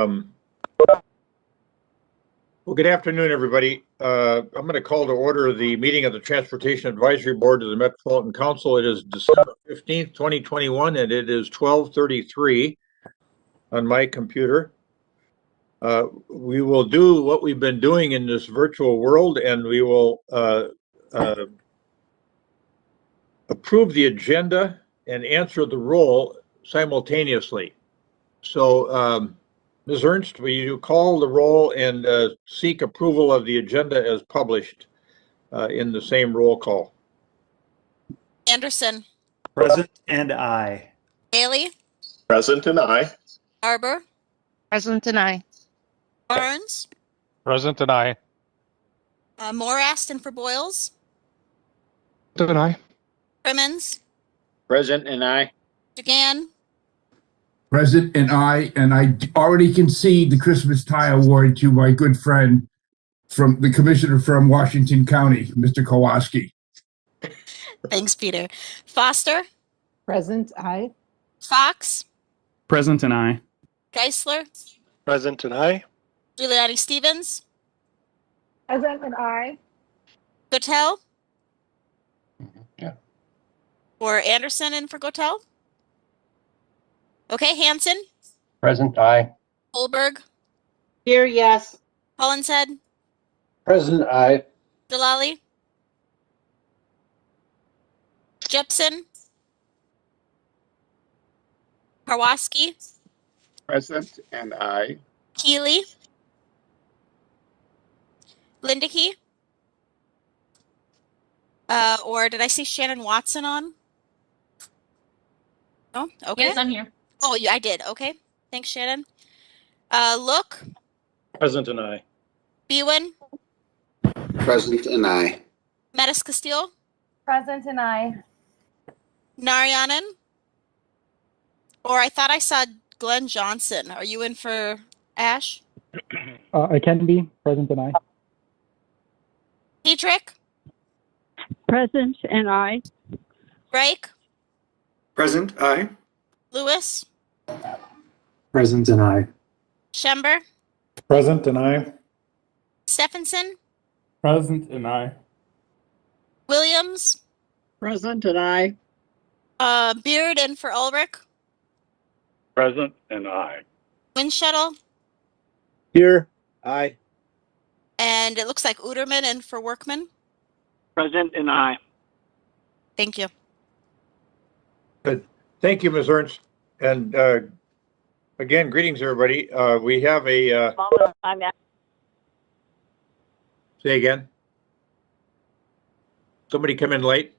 Well, good afternoon, everybody. I'm going to call to order the meeting of the Transportation Advisory Board of the Metropolitan Council. It is December 15th, 2021, and it is 12:33 on my computer. We will do what we've been doing in this virtual world, and we will approve the agenda and answer the roll simultaneously. So, Ms. Ernst, will you call the roll and seek approval of the agenda as published in the same roll call? Anderson. Present and I. Bailey. Present and I. Arbor. Present and I. Burns. Present and I. Morast and for Boyles. Present and I. Crimmins. Present and I. DeGan. Present and I already concede the Christmas tie award to my good friend from the commissioner from Washington County, Mr. Kowalski. Thanks, Peter. Foster. Present, I. Fox. Present and I. Geisler. Present and I. Giuliani Stevens. Present and I. Gotel. Yeah. Or Anderson and for Gotel. Okay, Hanson. Present I. Holberg. Here, yes. Hollinshead. Present I. Delali. Jepson. Karwoski. Present and I. Keeley. Lindeke. Or did I see Shannon Watson on? No? Okay. Yes, I'm here. Oh, yeah, I did. Okay. Thanks, Shannon. Look. Present and I. Bewan. Present and I. Metis Castile. Present and I. Narayanan. Or I thought I saw Glenn Johnson. Are you in for Ash? I can be present and I. Dietrich. Present and I. Reich. Present I. Lewis. Present and I. Schember. Present and I. Stephenson. Present and I. Williams. Present and I. Beard and for Ulrich. Present and I. Windshuttle. Here. I. And it looks like Uderman and for Workman. Present and I. Thank you. Good. Thank you, Ms. Ernst. And again, greetings, everybody. We have a, say again. Somebody come in late?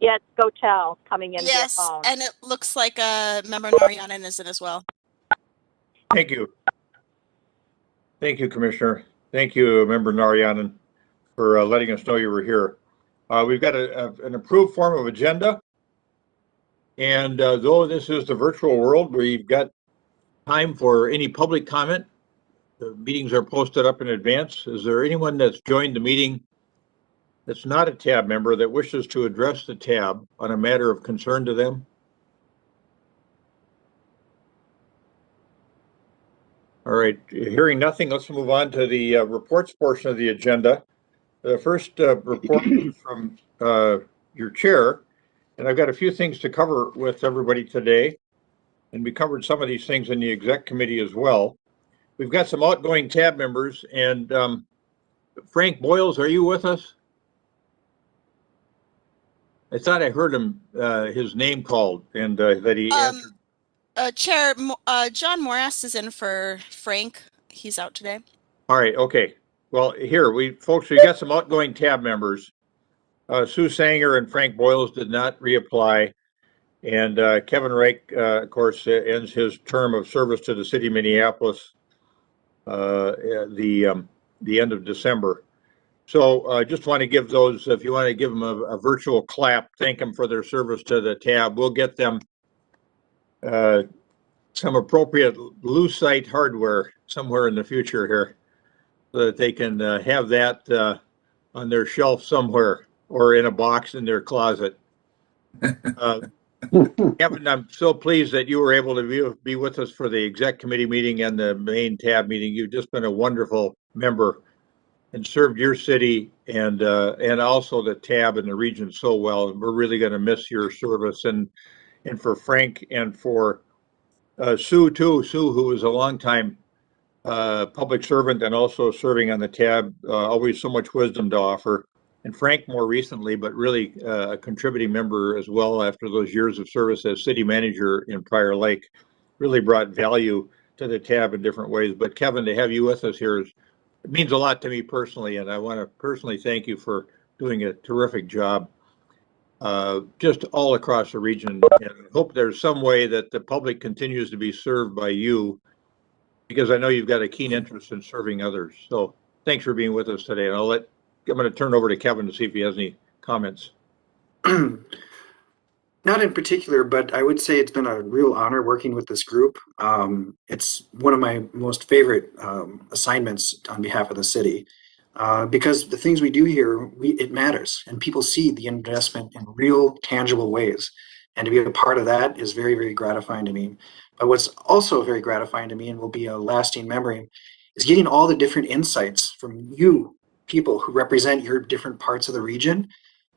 Yes, Gotel coming in via Yes, phone. and it looks like member Narayanan is in as well. Thank you. Thank you, Commissioner. Thank you, Member Narayanan, for letting us know you were here. We've got an approved form of agenda. And though this is the virtual world, we've got time for any public comment. The meetings are posted up in advance. Is there anyone that's joined the meeting that's not a tab member that wishes to address the tab on a matter of concern to them? All right, hearing nothing, let's move on to the reports portion of the agenda. The first report is from your chair, and I've got a few things to cover with everybody today. And we covered some of these things in the exec committee as well. We've got some outgoing tab members, and Frank Boyles, are you with us? I thought I heard him, his name called, and that he answered. Chair, John Morast is in for Frank. He's out today. All right, okay. Well, here, folks, we got some outgoing tab members. Sue Sanger and Frank Boyles did not reapply. And Kevin Reich, of course, ends his term of service to the city of Minneapolis at the end of December. So I just want to give those, if you want to give them a virtual clap, thank them for their service to the tab. We'll get them some appropriate lucite hardware somewhere in the future here so that they can have that on their shelf somewhere or in a box in their closet. Kevin, I'm so pleased that you were able to be with us for the exec committee meeting and the main tab meeting. You've just been a wonderful member and served your city and also the tab and the region so well. And we're really going to miss your service, and for Frank and for Sue too. Sue, who was a longtime public servant and also serving on the tab, always so much wisdom to offer. And Frank more recently, but really a contributing member as well after those years of service as city manager in Prior Lake, really brought value to the tab in different ways. But Kevin, to have you with us here it means a lot to me personally, and I want to personally thank you for doing a terrific job just all across the region. And I hope there's some way that the public continues to be served by you, because I know you've got a keen interest in serving others. So thanks for being with us today. And I'm going to turn over to Kevin to see if he has any comments. Not in particular, but I would say it's been a real honor working with this group. It's one of my most favorite assignments on behalf of the city, because the things we do here, it matters, and people see the investment in real, tangible ways. And to be a part of that is very, very gratifying to me. But what's also very gratifying to me, and will be a lasting memory, is getting all the different insights from you people who represent your different parts of the region.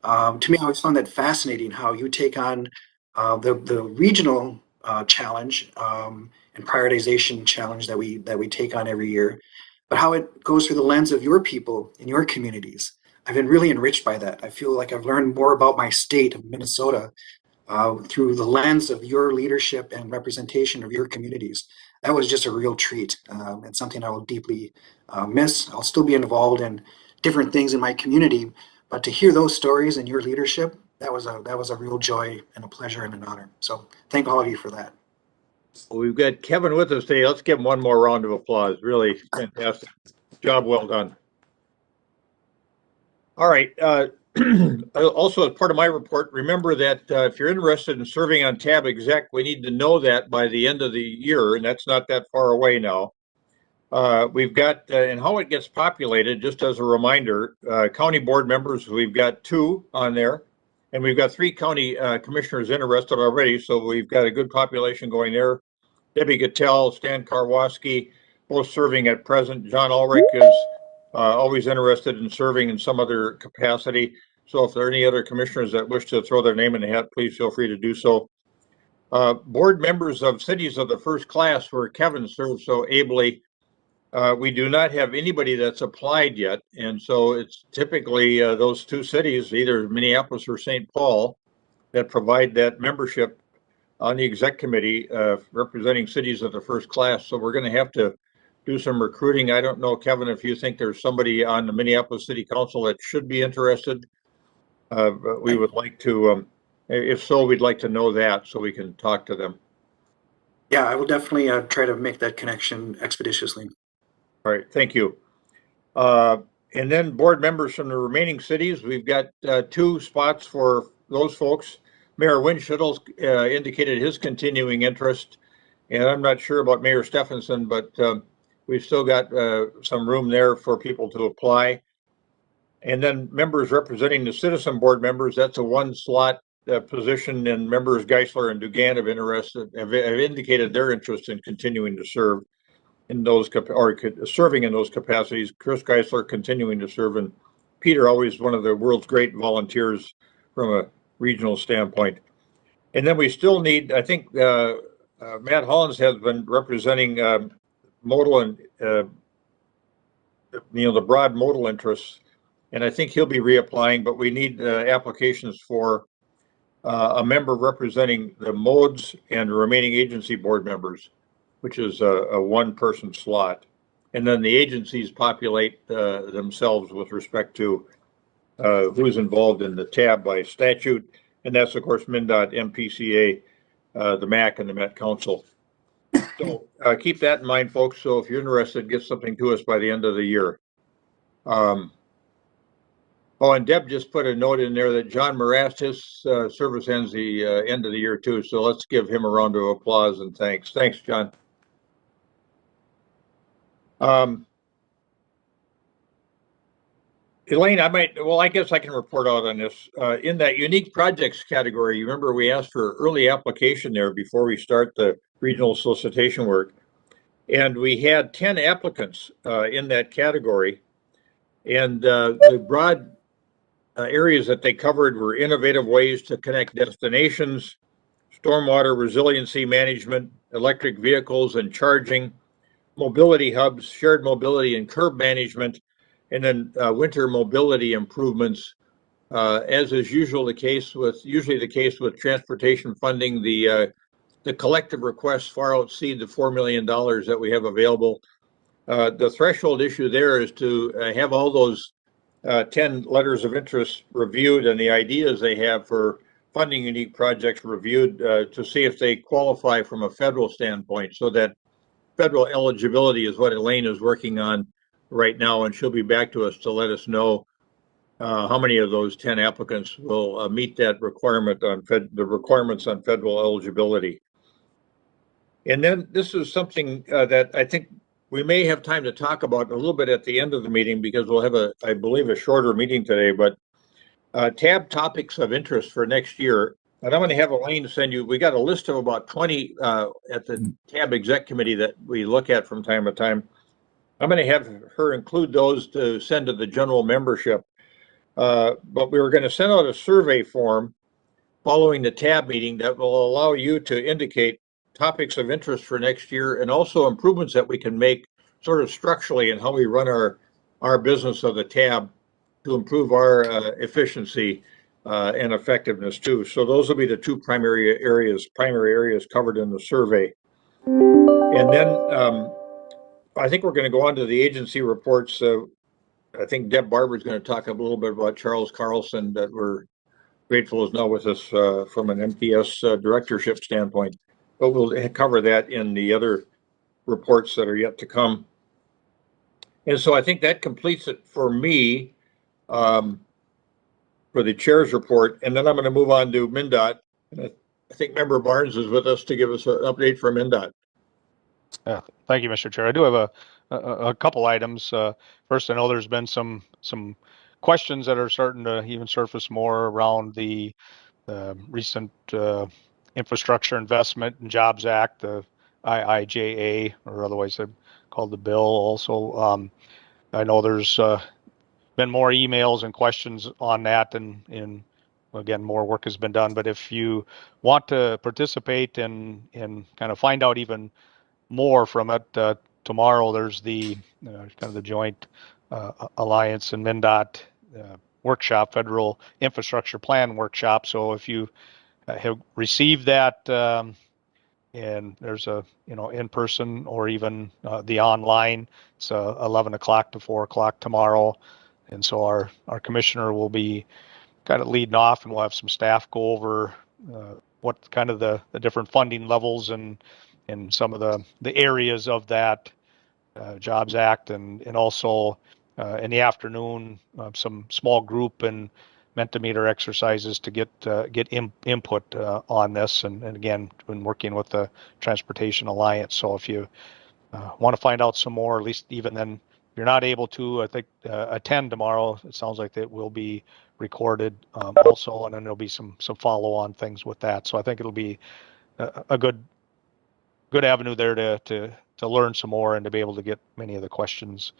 To me, I always found that fascinating, how you take on the regional challenge and prioritization challenge that we take on every year, but how it goes through the lens of your people in your communities. I've been really enriched by that. I feel like I've learned more about my state of Minnesota through the lens of your leadership and representation of your communities. That was just a real treat, and something I will deeply miss. I'll still be involved in different things in my community, but to hear those stories and your leadership, that was a real joy and a pleasure and an honor. So thank all of you for that. Well, we've got Kevin with us today. Let's give him one more round of applause. Really fantastic job. Well done. All right. Also, as part of my report, remember that if you're interested in serving on tab exec, we need to know that by the end of the year, and that's not that far away now. We've got, and how it gets populated, just as a reminder, county board members, we've got 2 on there, and we've got 3 county commissioners interested already, so we've got a good population going there. Debbie Gattell, Stan Karwoski, both serving at present. John Ulrich is always interested in serving in some other capacity. So if there are any other commissioners that wish to throw their name in the hat, please feel free to do so. Board members of cities of the first class, where Kevin served so ably, we do not have anybody that's applied yet. And so it's typically those 2 cities, either Minneapolis or St. Paul, that provide that membership on the exec committee representing cities of the first class. So we're going to have to do some recruiting. I don't know, Kevin, if you think there's somebody on the Minneapolis City Council that should be interested. But we would like to, if so, we'd like to know that so we can talk to them. Yeah, I will definitely try to make that connection expeditiously. All right, thank you. And then board members from the remaining cities, we've got 2 spots for those folks. Mayor Winschittel indicated his continuing interest, and I'm not sure about Mayor Stephenson, but we've still got some room there for people to apply. And then members representing the citizen board members, that's a 1 slot position, and members Geisler and Dugan have indicated their interest in continuing to serve in those, or serving in those capacities. Chris Geisler continuing to serve, and Peter, always one of the world's great volunteers from a regional standpoint. And then we still need, I think Matt Hollins has been representing modal and the broad modal interests, and I think he'll be reapplying, but we need applications for a member representing the modes and the remaining agency board members, which is a 1-person slot. And then the agencies populate themselves with respect to who's involved in the tab by statute. And that's, of course, MnDOT, MPCA, the MAC, and the Met Council. So keep that in mind, folks. So if you're interested, get something to us by the end of the year. Oh, and Deb just put a note in there that John Morast, his service ends the end of the year too. So let's give him a round of applause and thanks. Thanks, John. Elaine, I guess I can report out on this. In that unique projects category, you remember we asked for early application there before we start the regional solicitation work. And we had 10 applicants in that category. And the broad areas that they covered were innovative ways to connect destinations, stormwater resiliency management, electric vehicles and charging, mobility hubs, shared mobility and curb management, and then winter mobility improvements. As is usually the case with transportation funding, the collective requests far exceed the $4 million that we have available. The threshold issue there is to have all those 10 letters of interest reviewed and the ideas they have for funding unique projects reviewed to see if they qualify from a federal standpoint. So that federal eligibility is what Elaine is working on right now, and she'll be back to us to let us know how many of those 10 applicants will meet that requirement on the requirements on federal eligibility. And then this is something that I think we may have time to talk about a little bit at the end of the meeting, because we'll have I believe a shorter meeting today, but tab topics of interest for next year. And I'm going to have Elaine send you, we got a list of about 20 at the tab exec committee that we look at from time to time. I'm going to have her include those to send to the general membership. But we were going to send out a survey form following the tab meeting that will allow you to indicate topics of interest for next year, and also improvements that we can make sort of structurally in how we run our business of the tab to improve our efficiency and effectiveness too. So those will be the two primary areas covered in the survey. And then I think we're going to go on to the agency reports. I think Deb Barber is going to talk a little bit about Charles Carlson, that we're grateful is now with us from an MPS directorship standpoint. But we'll cover that in the other reports that are yet to come. And so I think that completes it for me for the chair's report. And then I'm going to move on to MnDOT. And I think Member Barnes is with us to give us an update from MnDOT. Yeah, thank you, Mr. Chair. I do have a couple items. First, I know there's been some questions that are starting to even surface more around the recent Infrastructure Investment and Jobs Act, the IIJA, or otherwise called the bill. Also, I know there's been more emails and questions on that, and again, more work has been done. But if you want to participate and kind of find out even more from it, tomorrow there's the kind of the joint Alliance and MnDOT workshop, Federal Infrastructure Plan workshop. So if you have received that, and there's a in person or even the online, it's 11 o'clock to 4 o'clock tomorrow. And so our commissioner will be kind of leading off, and we'll have some staff go over what kind of the different funding levels and some of the areas of that Jobs Act, and also in the afternoon some small group and Mentimeter exercises to get input on this, and again, been working with the Transportation Alliance. So if you want to find out some more, at least even then, if you're not able to, I think attend tomorrow, it sounds like it will be recorded also, and then there'll be some follow-on things with that. So I think it'll be a good avenue there to learn some more and to be able to get many of the questions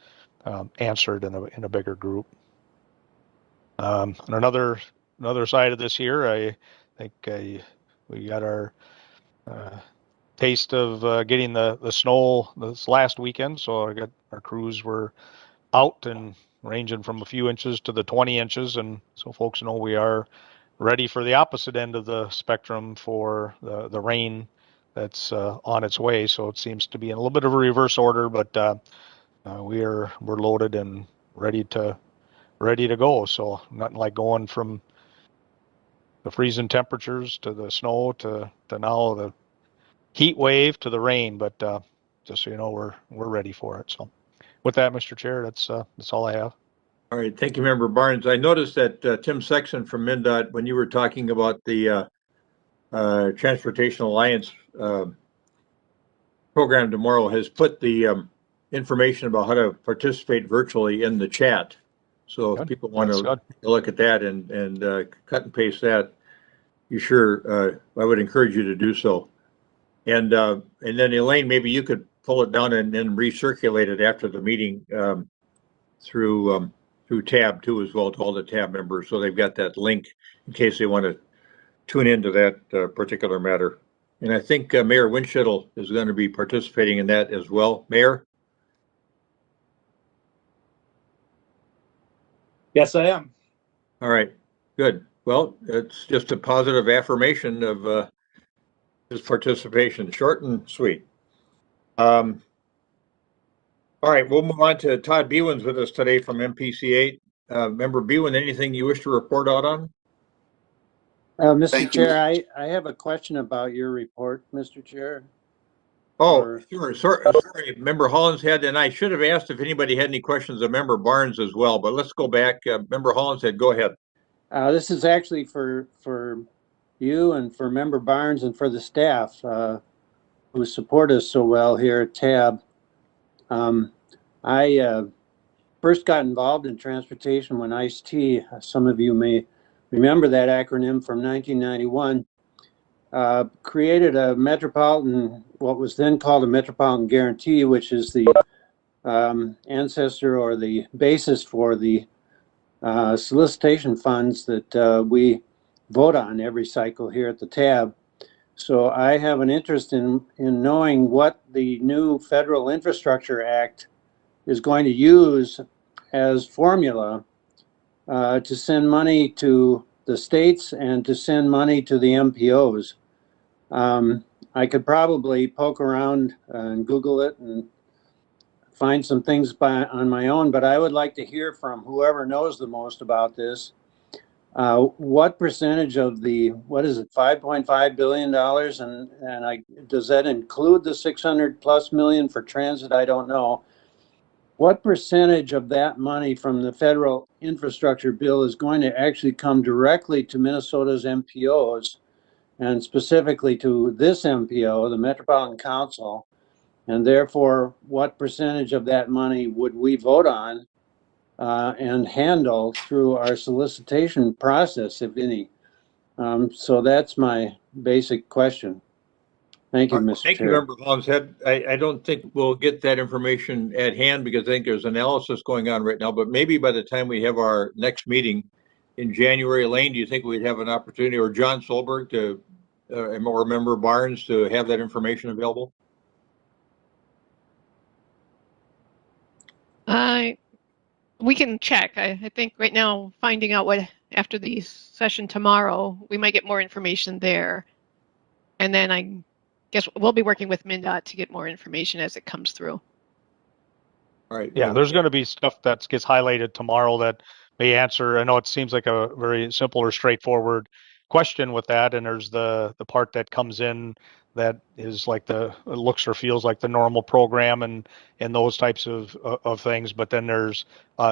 answered in a bigger group. On another side of this here, I think we got our taste of getting the snow this last weekend. So I got our crews were out and ranging from a few inches to the 20 inches. And so folks know we are ready for the opposite end of the spectrum for the rain that's on its way. So it seems to be in a little bit of a reverse order, but we're loaded and ready to go. So nothing like going from the freezing temperatures to the snow to now the heat wave to the rain, but just so you know, we're ready for it. So with that, Mr. Chair, that's all I have. All right, thank you, Member Barnes. I noticed that Tim Sexton from MnDOT, when you were talking about the Transportation Alliance program tomorrow, has put the information about how to participate virtually in the chat. So if Good. people want That's to good. look at that and cut and paste that, you sure, I would encourage you to do so. And then Elaine, maybe you could pull it down and then recirculate it after the meeting through tab 2 as well to all the tab members, so they've got that link in case they want to tune into that particular matter. And I think Mayor Winchell is going to be participating in that as well. Mayor? Yes, I am. All right, good. Well, it's just a positive affirmation of his participation, short and sweet. All right, we'll move on to Todd Bewins with us today from MPC8. Member Bewin, anything you wish to report out on? Mr. Chair, I have a question about your report, Mr. Chair. Oh, sure. Sorry, Member Hollinshead, and I should have asked if anybody had any questions of Member Barnes as well, but let's go back. Member Hollinshead, go ahead. This is actually for you and for Member Barnes and for the staff who support us so well here at TAB. I first got involved in transportation when ICE-T, some of you may remember that acronym from 1991, created a Metropolitan, what was then called a Metropolitan Guarantee, which is the ancestor or the basis for the solicitation funds that we vote on every cycle here at the TAB. So I have an interest in knowing what the new Federal Infrastructure Act is going to use as formula to send money to the states and to send money to the MPOs. I could probably poke around and Google it and find some things on my own, but I would like to hear from whoever knows the most about this. What percentage of the, what is it, $5.5 billion? And does that include the 600+ million for transit? I don't know. What percentage of that money from the federal infrastructure bill is going to actually come directly to Minnesota's MPOs, and specifically to this MPO, the Metropolitan Council? And therefore, what percentage of that money would we vote on and handle through our solicitation process, if any? So that's my basic question. Thank you, Mr. Thank you, Chair. Member Hollinshead. I don't think we'll get that information at hand because I think there's analysis going on right now, but maybe by the time we have our next meeting in January, Elaine, do you think we'd have an opportunity, or John Solberg to, or Member Barnes, to have that information available? We can check. I think right now, finding out what after the session tomorrow, we might get more information there. And then I guess we'll be working with MnDOT to get more information as it comes through. All right. Yeah, there's going to be stuff that gets highlighted tomorrow that may answer. I know it seems like a very simple or straightforward question with that, and there's the part that comes in that is like it looks or feels like the normal program and those types of things. But then there's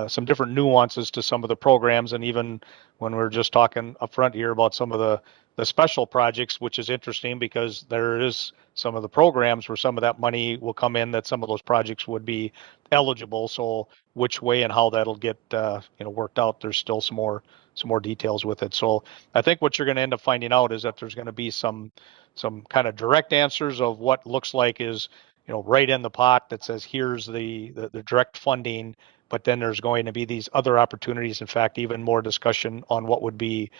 some different nuances to some of the programs, and even when we're just talking up front here about some of the special projects, which is interesting because there is some of the programs where some of that money will come in that some of those projects would be eligible. So which way and how that'll get worked out, there's still some more details with it. So I think what you're going to end up finding out is that there's going to be some kind of direct answers of what looks like is right in the pot that says here's the direct funding, but then there's going to be these other opportunities. In fact, even more discussion on what would be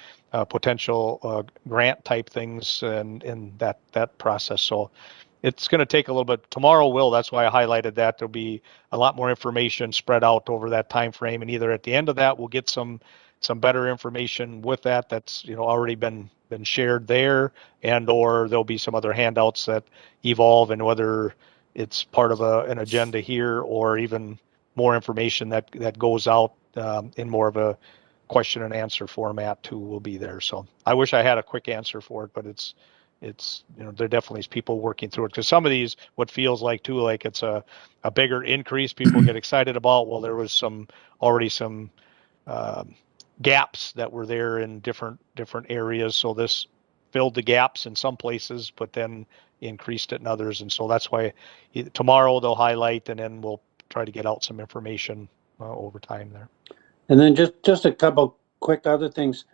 potential grant type things and in that process. So it's going to take a little bit. Tomorrow will. That's why I highlighted that. There'll be a lot more information spread out over that time frame, and either at the end of that we'll get some better information with that's already been shared there, and or there'll be some other handouts that evolve, and whether it's part of an agenda here or even more information that goes out in more of a question and answer format too will be there. So I wish I had a quick answer for it, but it's there definitely is people working through it, because some of these, what feels like too, like it's a bigger increase people get excited about. Well, there was already some gaps that were there in different areas. So this filled the gaps in some places, but then increased it in others. And so that's why tomorrow they'll highlight, and then we'll try to get out some information over time there. And then just a couple quick other things.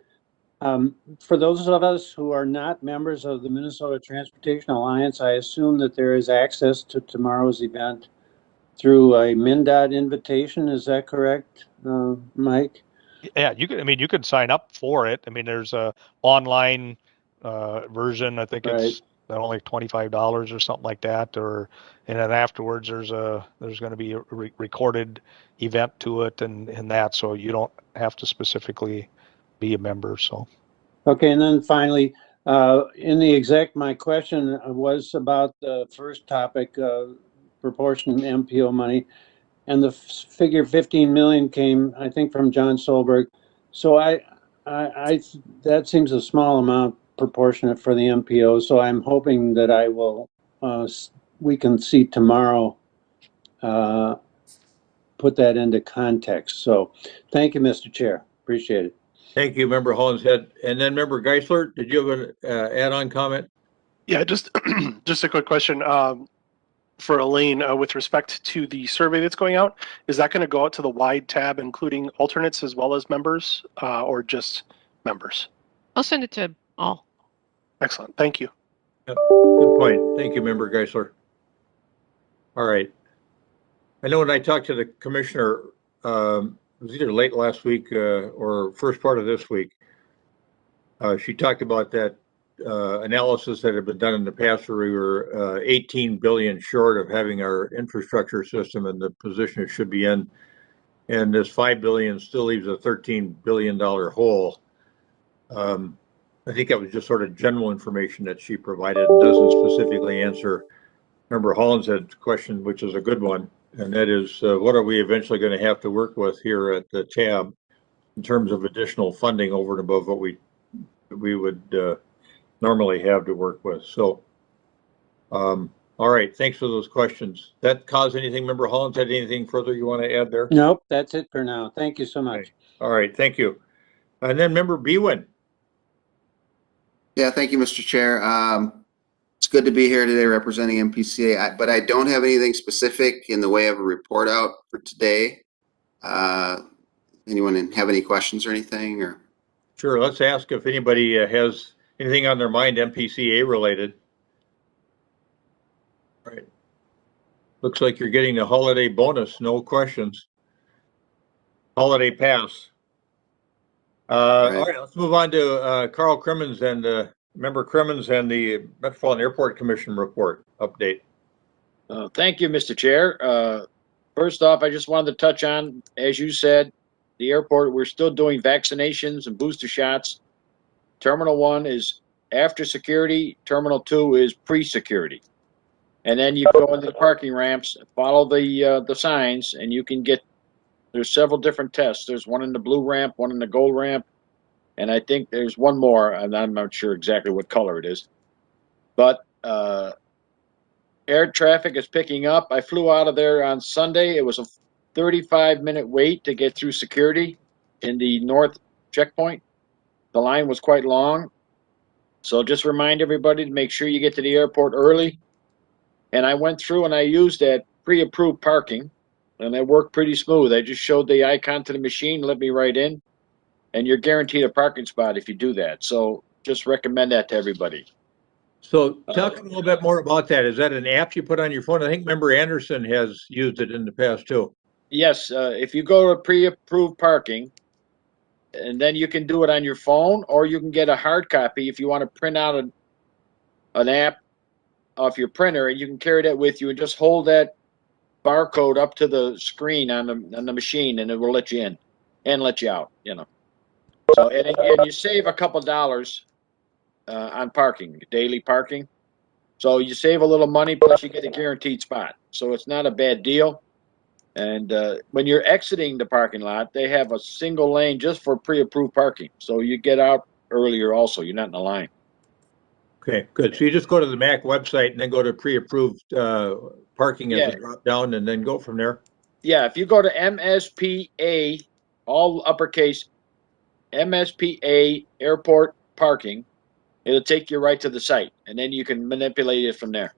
For those of us who are not members of the Minnesota Transportation Alliance, I assume that there is access to tomorrow's event through a MnDOT invitation. Is that correct, Mike? Yeah, you could sign up for it. I mean, there's a online version. I think it's only $25 or something like that. And then afterwards, there's going to be a recorded event to it and that, so you don't have to specifically be a member. So. Okay, and then finally, in the exec, my question was about the first topic, proportion MPO money, and the figure 15 million came, I think, from John Solberg. So I that seems a small amount proportionate for the MPO. So I'm hoping that I will, we can see tomorrow, put that into context. So thank you, Mr. Chair. Appreciate it. Thank you, Member Hollinshead. And then Member Geisler, did you have an add-on comment? Yeah, just a quick question for Elaine with respect to the survey that's going out. Is that going to go out to the wide tab, including alternates as well as members, or just members? I'll send it to all. Excellent. Thank you. Yep. Good point. Thank you, Member Geisler. All right. I know when I talked to the commissioner, it was either late last week or first part of this week, she talked about that analysis that had been done in the past where we were 18 billion short of having our infrastructure system in the position it should be in. And this 5 billion still leaves a $13 billion hole. I think that was just sort of general information that she provided and doesn't specifically answer Member Hollinshead's question, which is a good one. And that is, what are we eventually going to have to work with here at the tab in terms of additional funding over and above what we would normally have to work with? So, all right, thanks for those questions. That cause anything, Member Hollinshead? Anything further you want to add there? Nope, that's it for now. Thank you so much. Okay. All right, thank you. And then Member Bewin. Yeah, thank you, Mr. Chair. It's good to be here today representing MPCA, but I don't have anything specific in the way of a report out for today. Anyone have any questions or anything? Or Sure, let's ask if anybody has anything on their mind MPCA related. All right. Looks like you're getting a holiday bonus, no questions. Holiday pass. All right, let's move on to Carl Crimmins and Member Crimmins and the Metropolitan Airport Commission report update. Thank you, Mr. Chair. First off, I just wanted to touch on, as you said, the airport, we're still doing vaccinations and booster shots. Terminal 1 is after security. Terminal 2 is pre-security. And then you go into the parking ramps, follow the signs, and you can get, there's several different tests. There's one in the blue ramp, one in the gold ramp, and I think there's one more, and I'm not sure exactly what color it is. But air traffic is picking up. I flew out of there on Sunday. It was a 35-minute wait to get through security in the north checkpoint. The line was quite long. So just remind everybody to make sure you get to the airport early. And I went through and I used that pre-approved parking, and it worked pretty smooth. I just showed the icon to the machine, let me right in, and you're guaranteed a parking spot if you do that. So just recommend that to everybody. So talk a little bit more about that. Is that an app you put on your phone? I think Member Anderson has used it in the past too. Yes, if you go to pre-approved parking, and then you can do it on your phone, or you can get a hard copy if you want to print out an app off your printer, and you can carry that with you and just hold that barcode up to the screen on the machine, and it will let you in and let you out, you know. So and you save a couple dollars on parking, daily parking. So you save a little money, plus you get a guaranteed spot. So it's not a bad deal. And when you're exiting the parking lot, they have a single lane just for pre-approved parking. So you get out earlier also. You're not in the line. Okay, good. So you just go to the MAC website and then go to pre-approved parking as a drop down and then go from there? Yeah, if you go to MSPA, all uppercase, MSPA airport parking, it'll take you right to the site, and then you can manipulate it from there.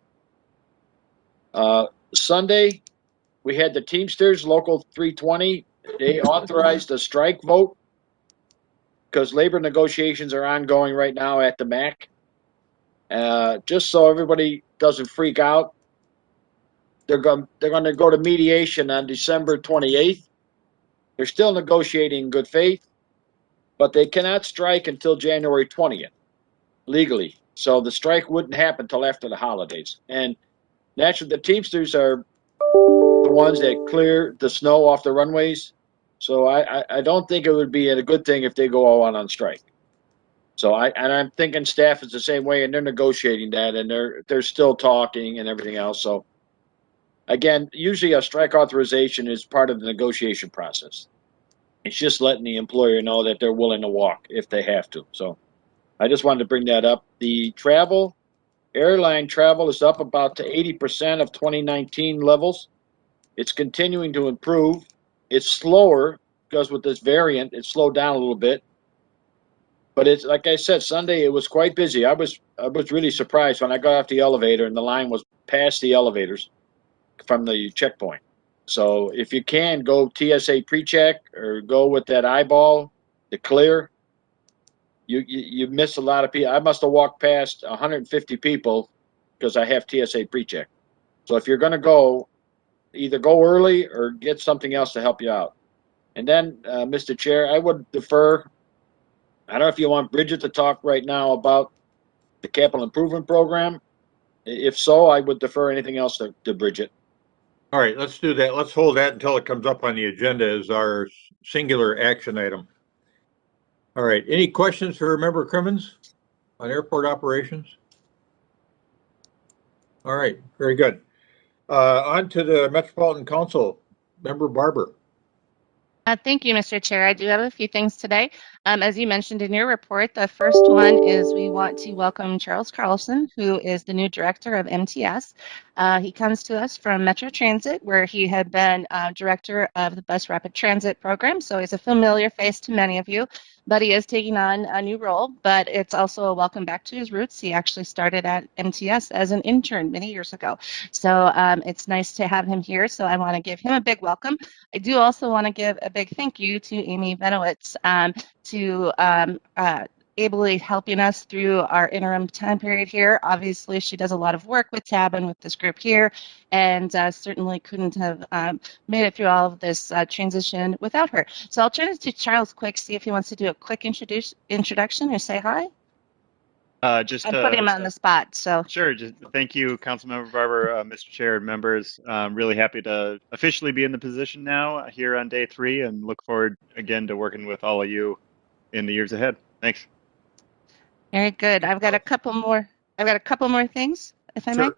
Sunday, we had the Teamsters Local 320 they authorized a strike vote because labor negotiations are ongoing right now at the MAC. Just so everybody doesn't freak out, they're going to go to mediation on December 28th. They're still negotiating in good faith, but they cannot strike until January 20th legally. So the strike wouldn't happen until after the holidays. And naturally, the Teamsters are the ones that clear the snow off the runways. So I don't think it would be a good thing if they go all out on strike. So I'm thinking staff is the same way, and they're negotiating that, and they're still talking and everything else. So again, usually a strike authorization is part of the negotiation process. It's just letting the employer know that they're willing to walk if they have to. So I just wanted to bring that up. The airline travel is up about to 80% of 2019 levels. It's continuing to improve. It's slower because with this variant, it slowed down a little bit. But it's like I said, Sunday it was quite busy. I was really surprised when I got off the elevator and the line was past the elevators from the checkpoint. So if you can, go TSA pre-check or go with that eyeball, the clear. You miss a lot of people. I must have walked past 150 people because I have TSA pre-check. So if you're going to go, either go early or get something else to help you out. And then, Mr. Chair, I would defer. I don't know if you want Bridget to talk right now about the capital improvement program. If so, I would defer anything else to Bridget. All right, let's do that. Let's hold that until it comes up on the agenda as our singular action item. All right, any questions for Member Crimmins on airport operations? All right, very good. On to the Metropolitan Council, Member Barber. Thank you, Mr. Chair. I do have a few things today. As you mentioned in your report, the first one is we want to welcome Charles Carlson, who is the new director of MTS. He comes to us from Metro Transit, where he had been director of the Bus Rapid Transit program. So he's a familiar face to many of you, but he is taking on a new role. But it's also a welcome back to his roots. He actually started at MTS as an intern many years ago. So it's nice to have him here. So I want to give him a big welcome. I do also want to give a big thank you to Amy Benowitz to ably helping us through our interim time period here. Obviously, she does a lot of work with TAB and with this group here, and certainly couldn't have made it through all of this transition without her. So I'll turn it to Charles quick, see if he wants to do a quick introduction or say hi. I'm putting him on the spot, so. Sure. Just thank you, Councilmember Barber, Mr. Chair, and members. Really happy to officially be in the position now here on day 3, and look forward again to working with all of you in the years ahead. Thanks. Very good. I've got a couple more things, if I may.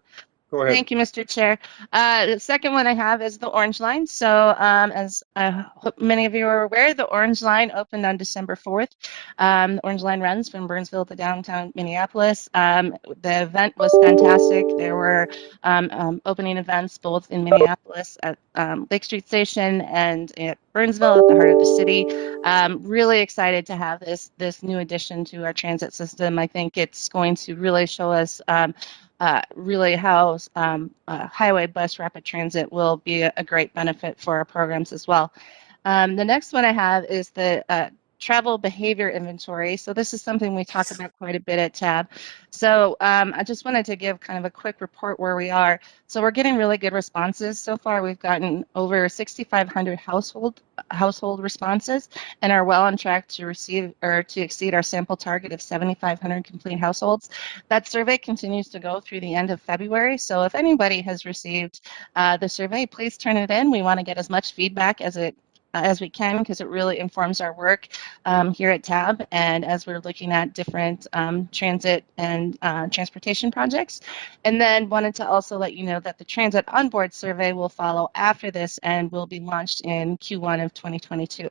Go ahead. Thank you, Mr. Chair. The second one I have is the Orange Line. So as I hope many of you are aware, the Orange Line opened on December 4th. The Orange Line runs from Burnsville to downtown Minneapolis. The event was fantastic. There were opening events both in Minneapolis at Lake Street Station and at Burnsville at the heart of the city. Really excited to have this new addition to our transit system. I think it's going to really show us really how highway bus rapid transit will be a great benefit for our programs as well. The next one I have is the travel behavior inventory. So this is something we talk about quite a bit at TAB. So I just wanted to give kind of a quick report where we are. So we're getting really good responses. So far, we've gotten over 6,500 household responses and are well on track to receive or to exceed our sample target of 7,500 complete households. That survey continues to go through the end of February. So if anybody has received the survey, please turn it in. We want to get as much feedback as we can, because it really informs our work here at TAB and as we're looking at different transit and transportation projects. And then wanted to also let you know that the transit onboard survey will follow after this and will be launched in Q1 of 2022.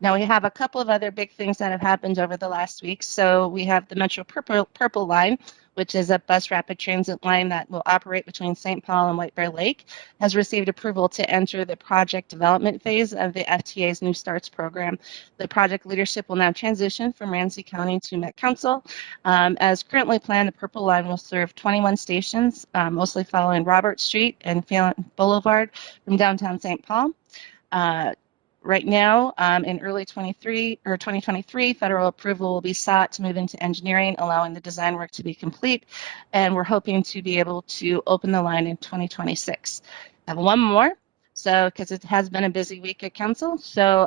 Now we have a couple of other big things that have happened over the last week. So we have the Metro Purple line, which is a bus rapid transit line that will operate between St. Paul and White Bear Lake, has received approval to enter the project development phase of the FTA's New Starts program. The project leadership will now transition from Ramsey County to Met Council. As currently planned, the Purple line will serve 21 stations, mostly following Robert Street and Phelan Boulevard from downtown St. Paul. Right now, in early 2023, federal approval will be sought to move into engineering, allowing the design work to be complete. And we're hoping to be able to open the line in 2026. I have one more, so because it has been a busy week at council. So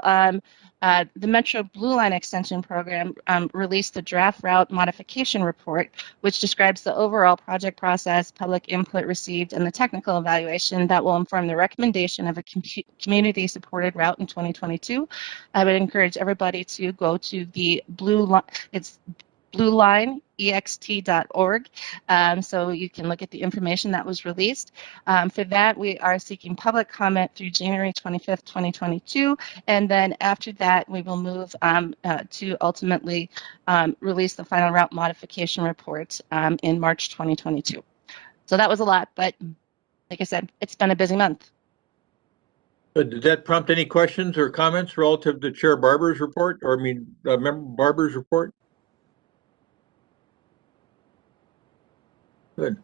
the Metro Blue Line Extension Program released the draft route modification report, which describes the overall project process, public input received, and the technical evaluation that will inform the recommendation of a community-supported route in 2022. I would encourage everybody to go to the Blue Line. It's bluelineext.org, so you can look at the information that was released. For that, we are seeking public comment through January 25th, 2022, and then after that, we will move to ultimately release the final route modification report in March 2022. So that was a lot, but like I said, it's been a busy month. Did that prompt any questions or comments relative to Chair Barber's report, or Member Barber's report? Good.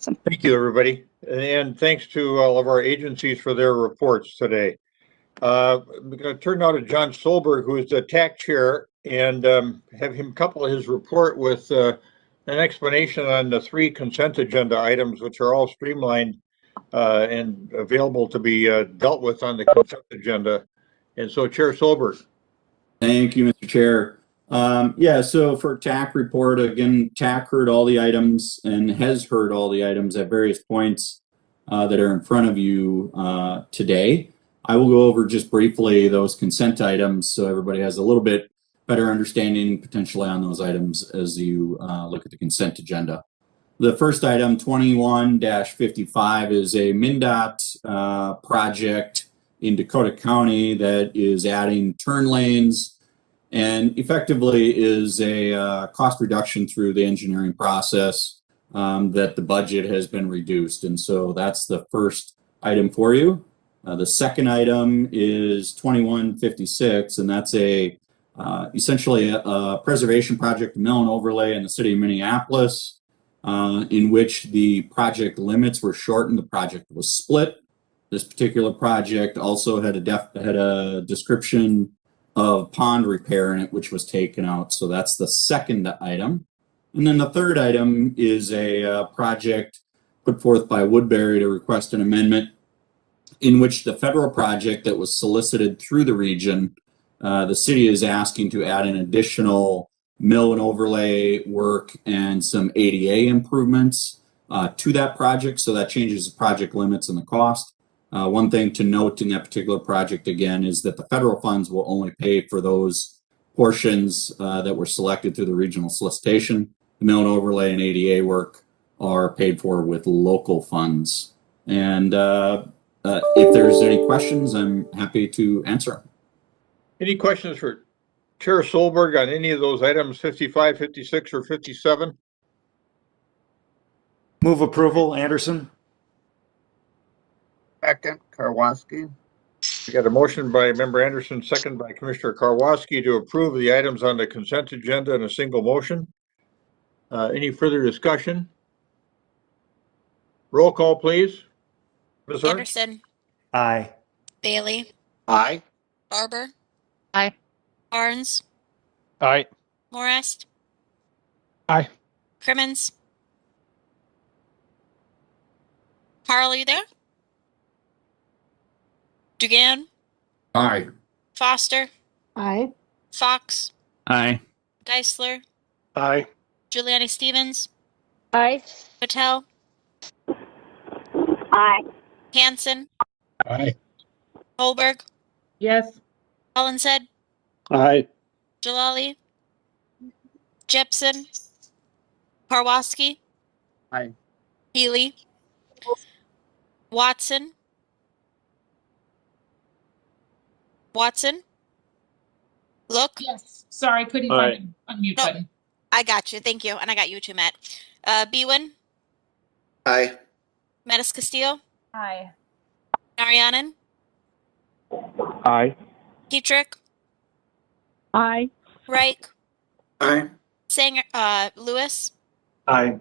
Thank you, everybody. And thanks to all of our agencies for their reports today. I'm going to turn now to John Solberg, who is the TAC chair, and have him couple his report with an explanation on the 3 consent agenda items, which are all streamlined and available to be dealt with on the consent agenda. And so, Chair Solberg. Thank you, Mr. Chair. Yeah, so for TAC report, again, TAC heard all the items and has heard all the items at various points that are in front of you today. I will go over just briefly those consent items so everybody has a little bit better understanding potentially on those items as you look at the consent agenda. The first item, 21-55, is a MnDOT project in Dakota County that is adding turn lanes and effectively is a cost reduction through the engineering process that the budget has been reduced. And so that's the first item for you. The second item is 2156, and that's essentially a preservation project, mill and overlay in the city of Minneapolis, in which the project limits were shortened. The project was split. This particular project also had a description of pond repair in it, which was taken out. So that's the second item. And then the third item is a project put forth by Woodbury to request an amendment in which the federal project that was solicited through the region, the city is asking to add an additional mill and overlay work and some ADA improvements to that project. So that changes the project limits and the cost. One thing to note in that particular project, again, is that the federal funds will only pay for those portions that were selected through the regional solicitation. The mill and overlay and ADA work are paid for with local funds. And if there's any questions, I'm happy to answer. Any questions for Chair Solberg on any of those items, 55, 56, or 57? Move approval, Anderson. Second, Karwoski. We got a motion by Member Anderson, second by Commissioner Karwoski to approve the items on the consent agenda in a single motion. Any further discussion? Roll call, please. Ms. Ernst? Anderson, Aye. Bailey, Aye. Barber, Aye. Barnes, Aye. Morest, Aye. Crimmins. Carl, are you there? Dugan, Aye. Foster, Aye. Fox, Aye. Geisler, Aye. Giuliani Stevens, Aye. Patel, Aye. Hanson, Aye. Holberg, Yes. Hollinshead, Aye. Jalali, Jepson, Karwoski, Aye. Healy, Watson, Look. Yes. Sorry, couldn't Aye. find the unmute No. button. I got you. Thank you. And I got you too, Matt. Bwin, Aye. Mattis Castillo, Aye. Narayanan, Aye. Dietrich, Aye. Reich, Aye. Sanger, Lewis, Aye.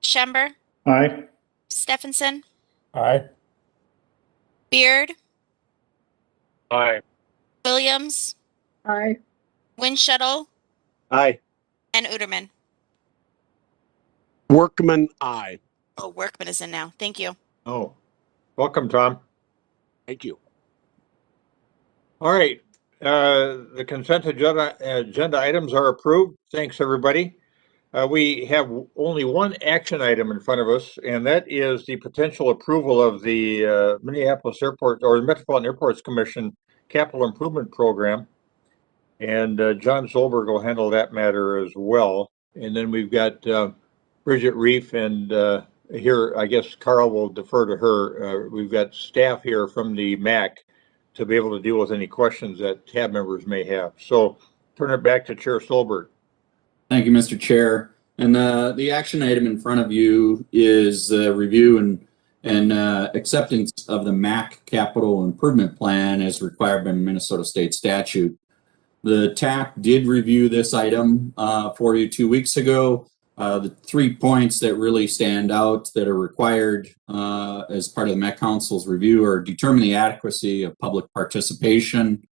Schember, Aye. Stephenson, Aye. Beard, Aye. Williams, Aye. Winshuttle, Aye. and Uterman. Workman, aye. Oh, Workman is in now. Thank you. Oh, welcome, Tom. Thank you. All right, the consent agenda items are approved. Thanks, everybody. We have only one action item in front of us, and that is the potential approval of the Minneapolis Airport or the Metropolitan Airports Commission Capital Improvement Program. And John Solberg will handle that matter as well. And then we've got Bridget Reef, and here, I guess Carl will defer to her. We've got staff here from the MAC to be able to deal with any questions that tab members may have. So turn it back to Chair Solberg. Thank you, Mr. Chair. And the action item in front of you is review and acceptance of the MAC Capital Improvement Plan as required by Minnesota State statute. The TAC did review this item for you 2 weeks ago. The 3 points that really stand out that are required as part of the Met Council's review are determine the adequacy of public participation,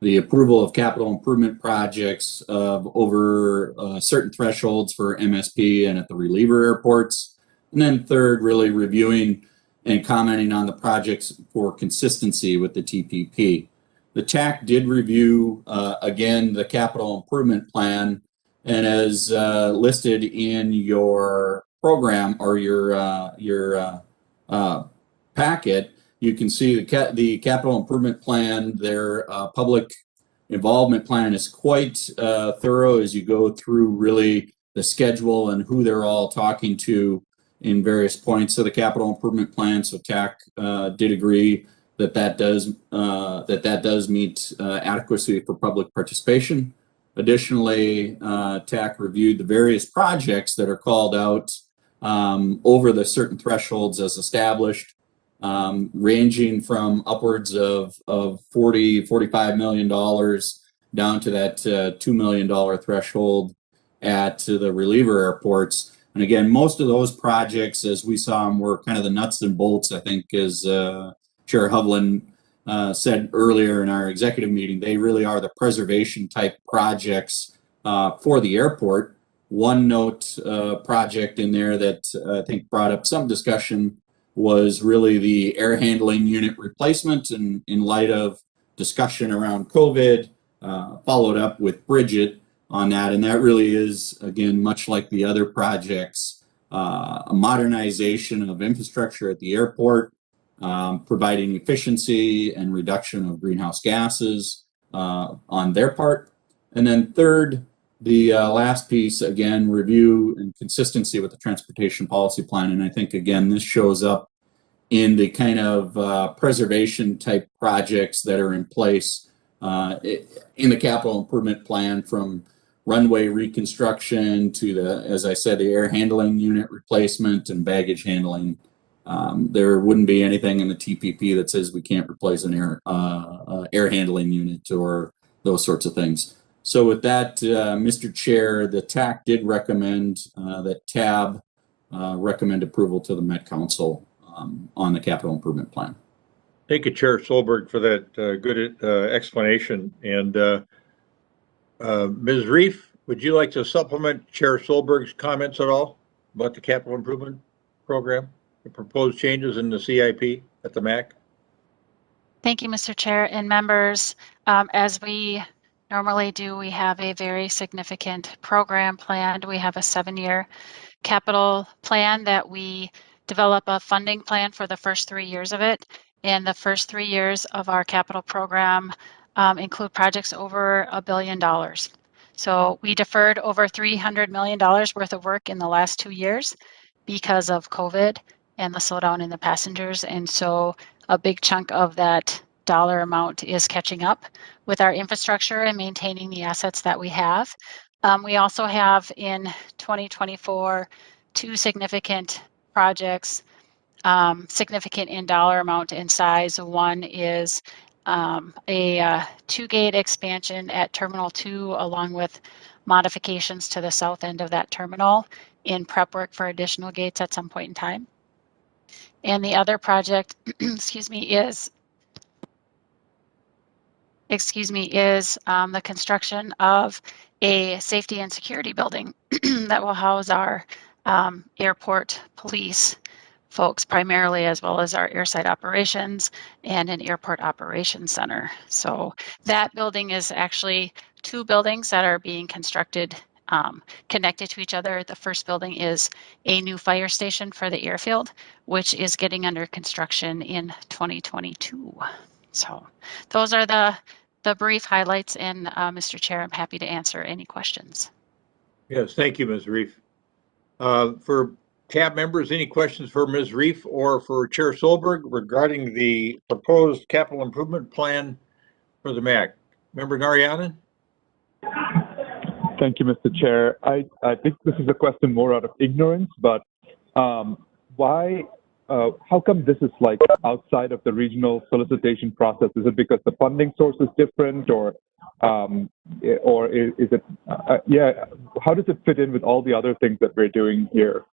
the approval of capital improvement projects of over certain thresholds for MSP and at the reliever airports, and then third, really reviewing and commenting on the projects for consistency with the TPP. The TAC did review, again, the capital improvement plan, and as listed in your program or your packet, you can see the capital improvement plan. Their public involvement plan is quite thorough as you go through really the schedule and who they're all talking to in various points of the capital improvement plan. So TAC did agree that does meet adequacy for public participation. Additionally, TAC reviewed the various projects that are called out over the certain thresholds as established, ranging from upwards of $45 million down to that $2 million threshold at the reliever airports. And again, most of those projects, as we saw them, were kind of the nuts and bolts, I think, as Chair Hovland said earlier in our executive meeting. They really are the preservation type projects for the airport. One note project in there that I think brought up some discussion was really the air handling unit replacement, and in light of discussion around COVID, followed up with Bridget on that. And that really is, again, much like the other projects, a modernization of infrastructure at the airport, providing efficiency and reduction of greenhouse gases on their part. And then third, the last piece, again, review and consistency with the transportation policy plan. And I think, again, this shows up in the kind of preservation type projects that are in place in the capital improvement plan, from runway reconstruction to the, as I said, the air handling unit replacement and baggage handling. There wouldn't be anything in the TPP that says we can't replace an air handling unit or those sorts of things. So with that, Mr. Chair, the TAC did recommend that TAB recommend approval to the Met Council on the capital improvement plan. Thank you, Chair Solberg, for that good explanation. And Ms. Reef, would you like to supplement Chair Solberg's comments at all about the capital improvement program, the proposed changes in the CIP at the MAC? Thank you, Mr. Chair and members. As we normally do, we have a very significant program planned. We have a 7-year capital plan that we develop a funding plan for the first 3 years of it. And the first 3 years of our capital program include projects over $1 billion. So we deferred over $300 million worth of work in the last 2 years because of COVID and the slowdown in the passengers. And so a big chunk of that dollar amount is catching up with our infrastructure and maintaining the assets that we have. We also have in 2024 2 significant projects, significant in dollar amount and size. One is a 2-gate expansion at Terminal 2, along with modifications to the south end of that terminal in prep work for additional gates at some point in time. And the other project, excuse me, is is the construction of a safety and security building that will house our airport police folks primarily, as well as our airside operations and an airport operations center. So that building is actually two buildings that are being constructed connected to each other. The first building is a new fire station for the airfield, which is getting under construction in 2022. So those are the brief highlights. And Mr. Chair, I'm happy to answer any questions. Yes, thank you, Ms. Reef. For tab members, any questions for Ms. Reef or for Chair Solberg regarding the proposed capital improvement plan for the MAC? Member Naryanan? Thank you, Mr. Chair. I think this is a question more out of ignorance, but why, how come this is like outside of the regional solicitation process? Is it because the funding source is different, or is it, yeah, how does it fit in with all the other things that we're doing here?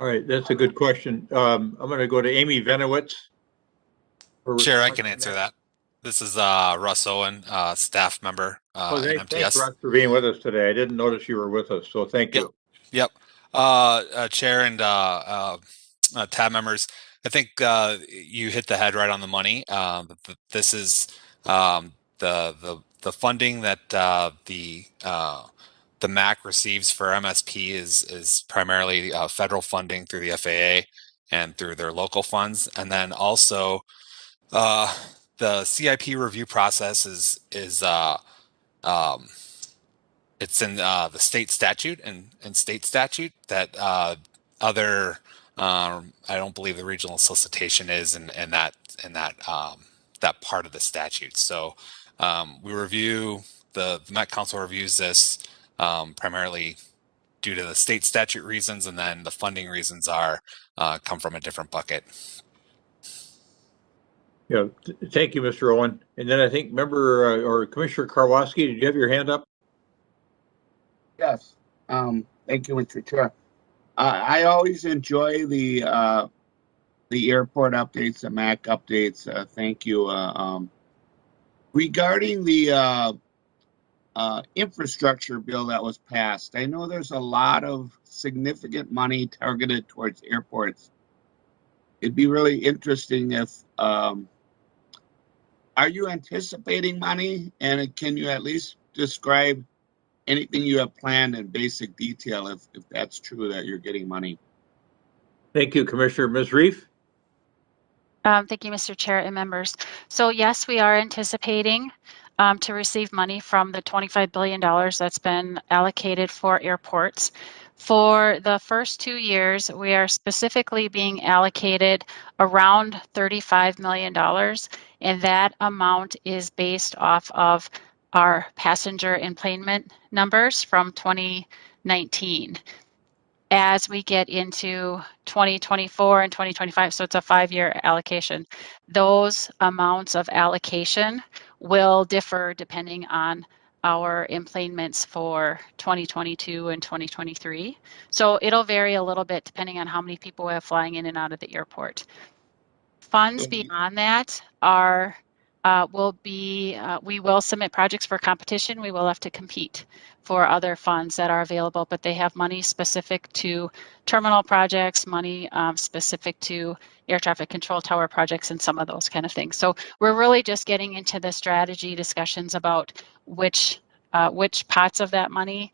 All right, that's a good question. I'm going to go to Amy Venowitz. Chair, I can answer that. This is Russ Owen, staff member in MTS. Thanks, Russ, for being with us today. I didn't notice you were with us, so thank you. Yep. Chair and tab members, I think you hit the head right on the money. This is the funding that the MAC receives for MSP is primarily federal funding through the FAA and through their local funds, and then also the CIP review process is it's in the state statute and state statute that other I don't believe the regional solicitation is in that part of the statute. So we review the Met Council reviews this primarily due to the state statute reasons, and then the funding reasons are come from a different bucket. Yeah, thank you, Mr. Owen. And then I think member or Commissioner Karwoski, did you have your hand up? Yes. Thank you, Mr. Chair. I always enjoy the airport updates, the MAC updates. Thank you. Regarding the infrastructure bill that was passed, I know there's a lot of significant money targeted towards airports. It'd be really interesting if are you anticipating money, and can you at least describe anything you have planned in basic detail if that's true that you're getting money? Thank you, Commissioner. Ms. Reef? Thank you, Mr. Chair and members. So yes, we are anticipating to receive money from the $25 billion that's been allocated for airports. For the first 2 years, we are specifically being allocated around $35 million, and that amount is based off of our passenger enplanement numbers from 2019. As we get into 2024 and 2025, so it's a 5-year allocation, those amounts of allocation will differ depending on our enplanements for 2022 and 2023. So it'll vary a little bit depending on how many people we have flying in and out of the airport. Funds beyond that are we will submit projects for competition. We will have to compete for other funds that are available, but they have money specific to terminal projects, money specific to air traffic control tower projects, and some of those kind of things. So we're really just getting into the strategy discussions about which pots of that money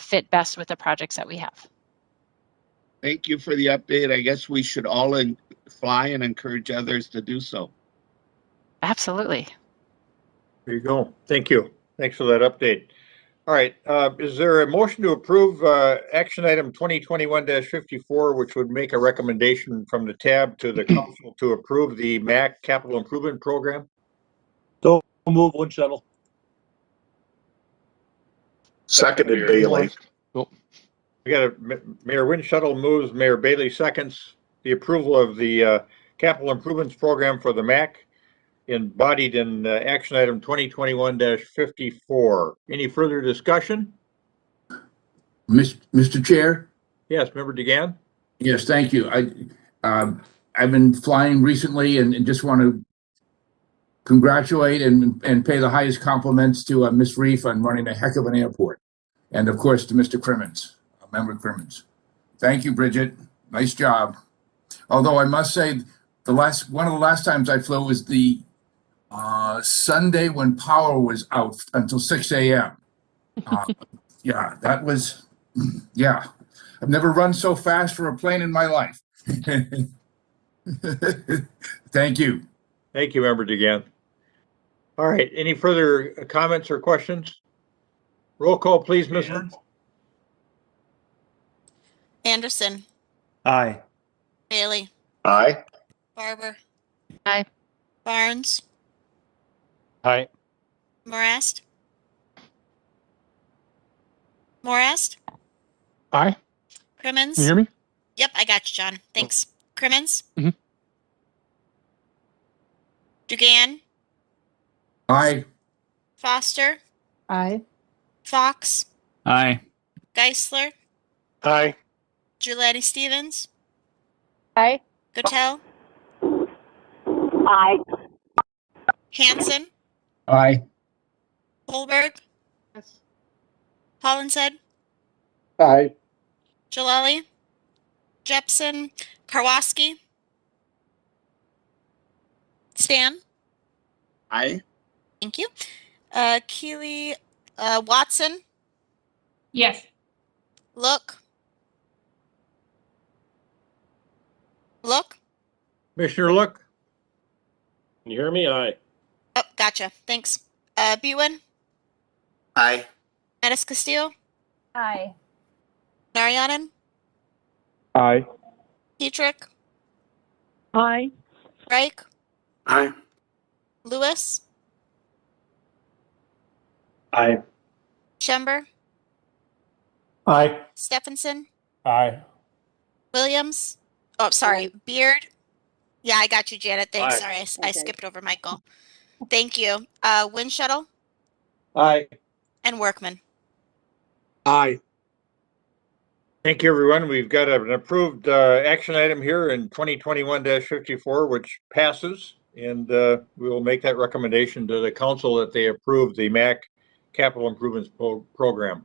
fit best with the projects that we have. Thank you for the update. I guess we should all fly and encourage others to do so. Absolutely. There you go. Thank you. Thanks for that update. All right. Is there a motion to approve action item 2021-54, which would make a recommendation from the tab to the council to approve the MAC capital improvement program? Don't move one shuttle. Seconded, Bailey. We got Mayor Windshuttle moves, Mayor Bailey seconds the approval of the capital improvements program for the MAC, embodied in action item 2021-54. Any further discussion? Mr. Chair? Yes, Member DeGan? Yes, thank you. I've been flying recently and just want to congratulate and pay the highest compliments to Ms. Reef on running a heck of an airport. And of course, to Mr. Crimmins, Member Crimmins. Thank you, Bridget. Nice job. Although I must say, one of the last times I flew was the Sunday when power was out until 6 a.m. Yeah, that was, yeah. I've never run so fast for a plane in my life. Thank you. Thank you, Member Dugan. All right, any further comments or questions? Roll call, please, Ms. Burns. Anderson, Aye. Bailey, Aye. Barber, Aye. Barnes, Aye. Morast. Morast, Aye. Crimmins. Can you hear me? Yep, I got you, John. Thanks. Crimmins. Mhm. Dugan, Aye. Foster, Aye. Fox, Aye. Geisler, Aye. Giuliani Stevens, Aye. Goodell, Aye. Hanson, Aye. Holberg, Hollinshead, Aye. Jalali, Jepson, Karwoski, Stan. Aye. Thank you. Keely, Watson, Yes. Look, Commissioner Look. Can you hear me? Aye. oh, gotcha. Thanks. Bwin, Aye. Metis Castillo, Aye. Narayanan, Aye. Petrick, Aye. Reich, Aye. Lewis, Aye. Schember, Aye. Stephenson, Aye. Williams. Oh, sorry, Beard. Yeah, I got you, Janet. Thanks. Aye. Sorry, I skipped over Michael. Thank you. Windshuttle Aye. and Workman. Aye. Thank you, everyone. We've got an approved action item here in 2021-54, which passes, and we will make that recommendation to the council that they approve the MAC Capital Improvements Program.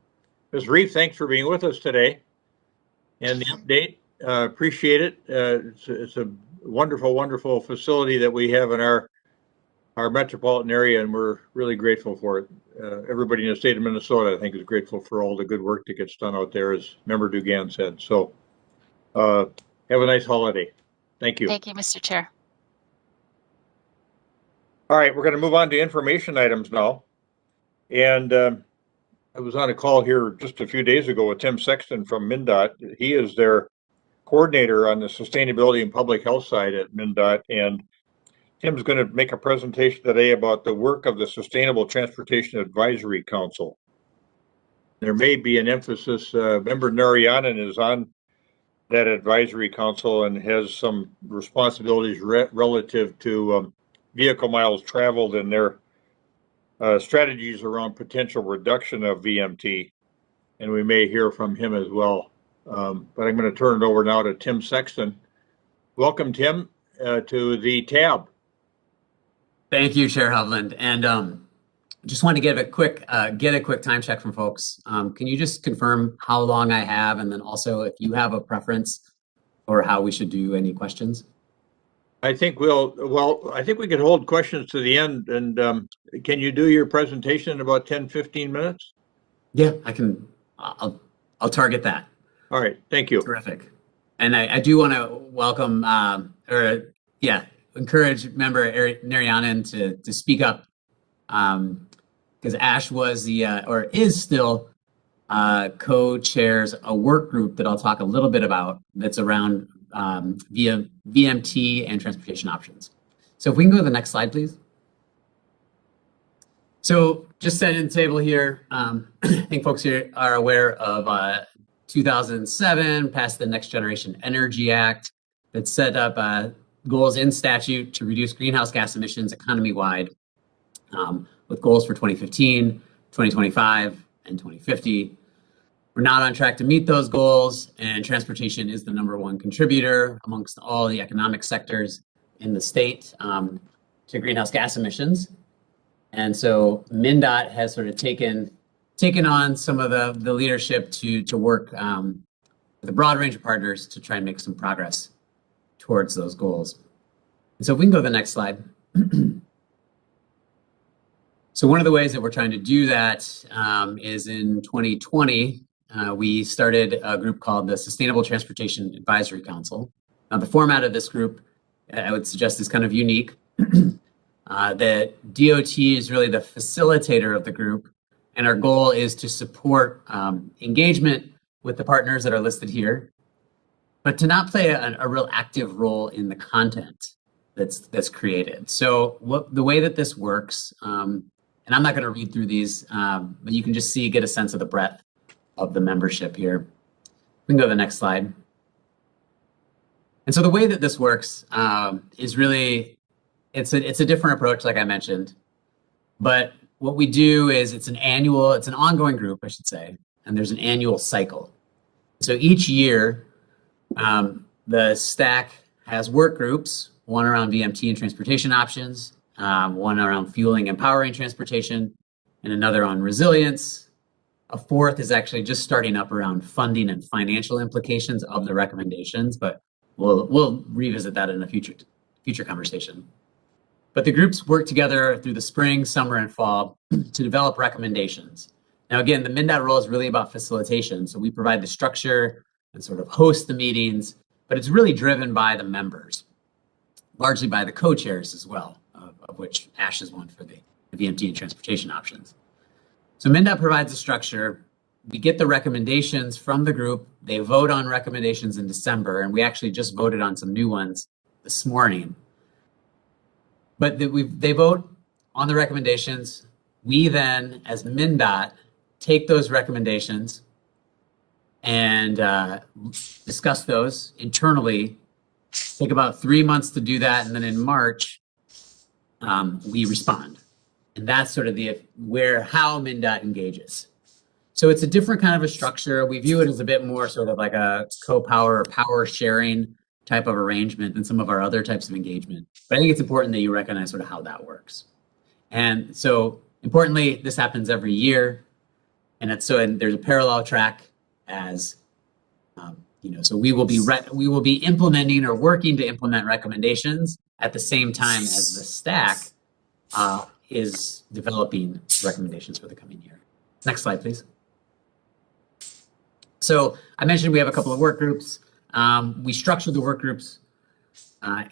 Ms. Reef, thanks for being with us today and the update. Appreciate it. It's a wonderful, wonderful facility that we have in our metropolitan area, and we're really grateful for it. Everybody in the state of Minnesota, I think, is grateful for all the good work that gets done out there, as Member Dugan said. So have a nice holiday. Thank you. Thank you, Mr. Chair. All right, we're going to move on to information items now. And I was on a call here just a few days ago with Tim Sexton from MnDOT. He is their coordinator on the sustainability and public health side at MnDOT, and Tim's going to make a presentation today about the work of the Sustainable Transportation Advisory Council. There may be an emphasis, Member Narayanan is on that advisory council and has some responsibilities relative to vehicle miles traveled and their strategies around potential reduction of VMT. And we may hear from him as well. But I'm going to turn it over now to Tim Sexton. Welcome, Tim, to the tab. Thank you, Chair Hovland. And just want to get a quick time check from folks. Can you just confirm how long I have, and then also if you have a preference or how we should do any questions? I think I think we could hold questions to the end. And can you do your presentation in about 10, 15 minutes? Yeah, I can. I'll target that. All right, thank you. Terrific. And I do want to welcome, encourage Member Narayanan to speak up, because Ash was is still co-chairs a work group that I'll talk a little bit about that's around via VMT and transportation options. So if we can go to the next slide, please. So just setting the table here, I think folks here are aware of 2007 passed the Next Generation Energy Act that set up goals in statute to reduce greenhouse gas emissions economy-wide, with goals for 2015, 2025, and 2050. We're not on track to meet those goals, and transportation is the #1 contributor amongst all the economic sectors in the state greenhouse gas emissions. And so MnDOT has sort of taken on some of the leadership to work with a broad range of partners to try and make some progress towards those goals. And so if we can go to the next slide. So one of the ways that we're trying to do that is in 2020, we started a group called the Sustainable Transportation Advisory Council. Now, the format of this group, I would suggest, is kind of unique. The DOT is really the facilitator of the group, and our goal is to support engagement with the partners that are listed here, but to not play a real active role in the content that's created. So the way that this works, and I'm not going to read through these, but you can just get a sense of the breadth of the membership here. We can go to the next slide. And so the way that this works is really, it's a different approach, like I mentioned. But what we do is it's an ongoing group, I should say, and there's an annual cycle. So each year, the stack has work groups, one around VMT and transportation options, one around fueling and powering transportation, and another on resilience. A fourth is actually just starting up around funding and financial implications of the recommendations, but we'll revisit that in a future conversation. But the groups work together through the spring, summer, and fall to develop recommendations. Now, again, the MnDOT role is really about facilitation. So we provide the structure and sort of host the meetings, but it's really driven by the members, largely by the co-chairs as well, of which Ash is one for the VMT and transportation options. So MnDOT provides the structure. We get the recommendations from the group. They vote on recommendations in December, and we actually just voted on some new ones this morning. But they vote on the recommendations. We then, as MnDOT, take those recommendations and discuss those internally. Take about 3 months to do that, and then in March, we respond. And that's sort of how MnDOT engages. So it's a different kind of a structure. We view it as a bit more sort of like a co-power or power sharing type of arrangement than some of our other types of engagement. But I think it's important that you recognize sort of how that works. And so importantly, this happens every year. And there's a parallel track as, so we will be implementing or working to implement recommendations at the same time as the stack is developing recommendations for the coming year. Next slide, please. So I mentioned we have a couple of work groups. We structured the work groups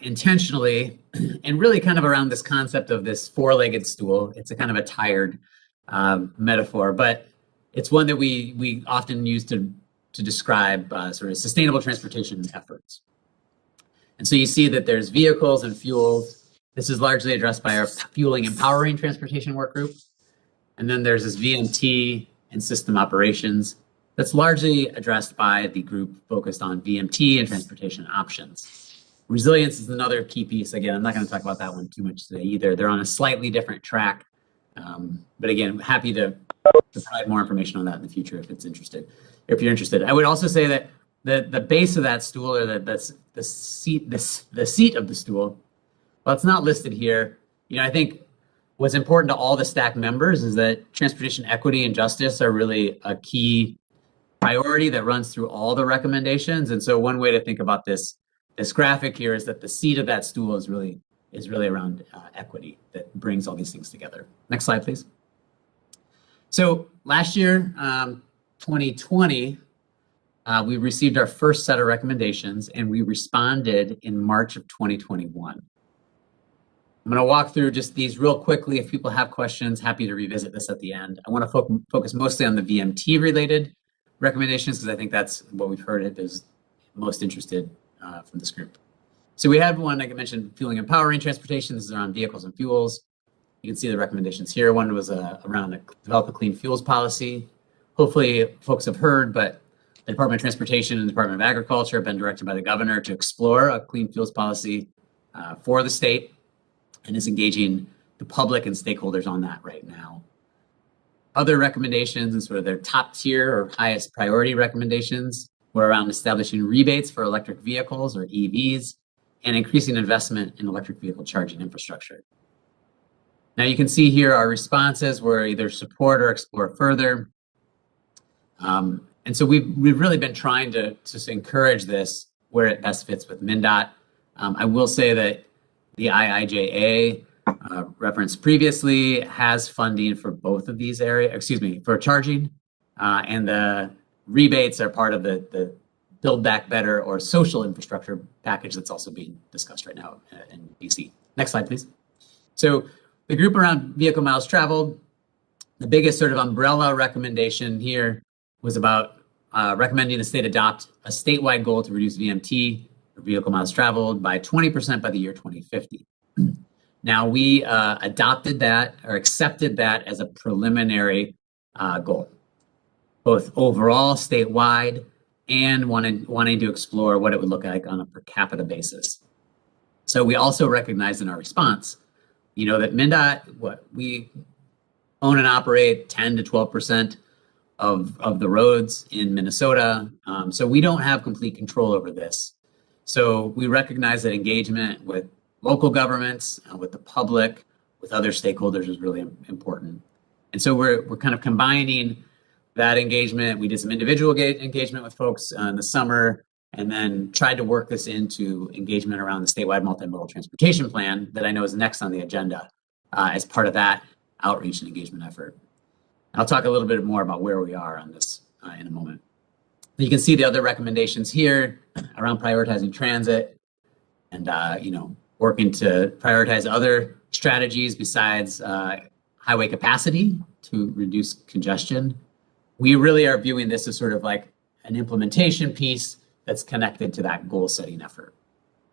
intentionally and really kind of around this concept of this four-legged stool. It's a kind of a tired metaphor, but it's one that we often use to describe sort of sustainable transportation efforts. And so you see that there's vehicles and fuels. This is largely addressed by our fueling and powering transportation work group. And then there's this VMT and system operations that's largely addressed by the group focused on VMT and transportation options. Resilience is another key piece. Again, I'm not going to talk about that one too much today either. They're on a slightly different track. But again, happy to provide more information on that in the future if you're interested. I would also say that the base of that stool, or the seat of the stool, well, it's not listed here. I think what's important to all the stack members is that transportation equity and justice are really a key priority that runs through all the recommendations. And so one way to think about this graphic here is that the seat of that stool is really around equity that brings all these things together. Next slide, please. So last year, 2020, we received our first set of recommendations, and we responded in March of 2021. I'm going to walk through just these real quickly. If people have questions, happy to revisit this at the end. I want to focus mostly on the VMT related recommendations because I think that's what we've heard is most interested from this group. So we had one, like I mentioned, fueling and powering transportation. This is around vehicles and fuels. You can see the recommendations here. One was around develop a clean fuels policy. Hopefully folks have heard, but the Department of Transportation and the Department of Agriculture have been directed by the governor to explore a clean fuels policy for the state, and is engaging the public and stakeholders on that right now. Other recommendations and sort of their top tier or highest priority recommendations were around establishing rebates for electric vehicles or EVs and increasing investment in electric vehicle charging infrastructure. Now you can see here our responses were either support or explore further. And so we've really been trying to just encourage this where it best fits with MnDOT. I will say that the IIJA referenced previously has funding for both of these areas, for charging, and the rebates are part of the Build Back Better or social infrastructure package that's also being discussed right now in BC. Next slide, please. So the group around vehicle miles traveled, the biggest sort of umbrella recommendation here was about recommending the state adopt a statewide goal to reduce VMT, or vehicle miles traveled, by 20% by the year 2050. Now we adopted that or accepted that as a preliminary goal, both overall statewide and wanting to explore what it would look like on a per capita basis. So we also recognized in our response, that MnDOT, we own and operate 10 to 12% of the roads in Minnesota. So we don't have complete control over this. So we recognize that engagement with local governments, with the public, with other stakeholders is really important. And so we're kind of combining that engagement. We did some individual engagement with folks in the summer, and then tried to work this into engagement around the statewide multimodal transportation plan that I know is next on the agenda as part of that outreach and engagement effort. I'll talk a little bit more about where we are on this in a moment. You can see the other recommendations here around prioritizing transit and working to prioritize other strategies besides highway capacity to reduce congestion. We really are viewing this as sort of like an implementation piece that's connected to that goal setting effort.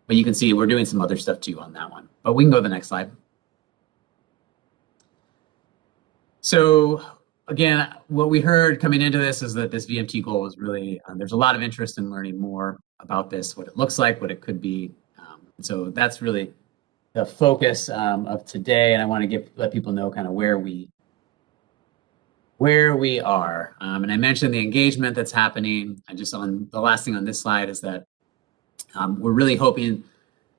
But you can see we're doing some other stuff too on that one. But we can go to the next slide. So again, what we heard coming into this is that this VMT goal is really, there's a lot of interest in learning more about this, what it looks like, what it could be. So that's really the focus of today. And I want to let people know kind of where we are. And I mentioned the engagement that's happening. The last thing on this slide is that we're really hoping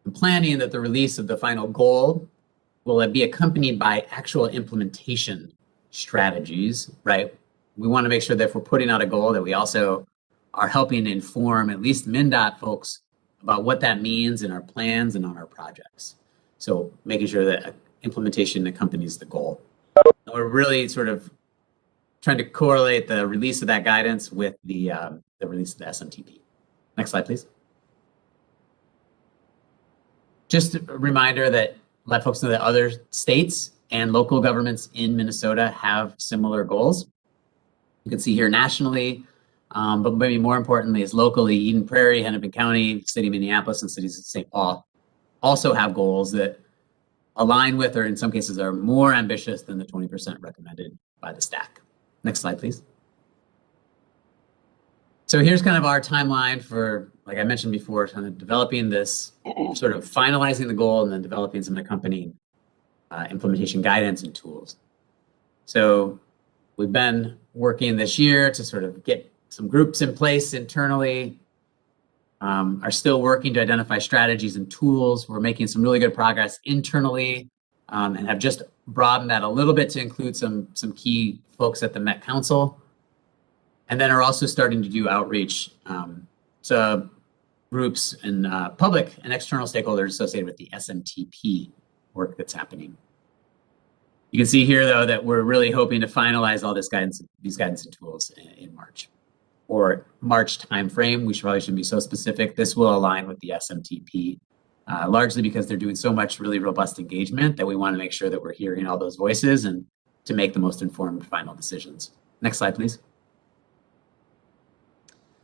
and planning that the release of the final goal will be accompanied by actual implementation strategies, right? We want to make sure that if we're putting out a goal that we also are helping inform at least MnDOT folks about what that means in our plans and on our projects. So making sure that implementation accompanies the goal. And we're really sort of trying to correlate the release of that guidance with the release of the SMTP. Next slide, please. Just a reminder that let folks know that other states and local governments in Minnesota have similar goals. You can see here nationally, but maybe more importantly is locally, Eden Prairie, Hennepin County, City of Minneapolis, and cities of St. Paul also have goals that align with, or in some cases are more ambitious than the 20% recommended by the stack. Next slide, please. So here's kind of our timeline for, like I mentioned before, kind of developing this, sort of finalizing the goal and then developing some accompanying implementation guidance and tools. So we've been working this year to sort of get some groups in place internally, are still working to identify strategies and tools. We're making some really good progress internally and have just broadened that a little bit to include some key folks at the Met Council. And then are also starting to do outreach to groups and public and external stakeholders associated with the SMTP work that's happening. You can see here, though, that we're really hoping to finalize all this guidance, these guidance and tools in March or March timeframe. We probably shouldn't be so specific. This will align with the SMTP, largely because they're doing so much really robust engagement that we want to make sure that we're hearing all those voices and to make the most informed final decisions. Next slide, please.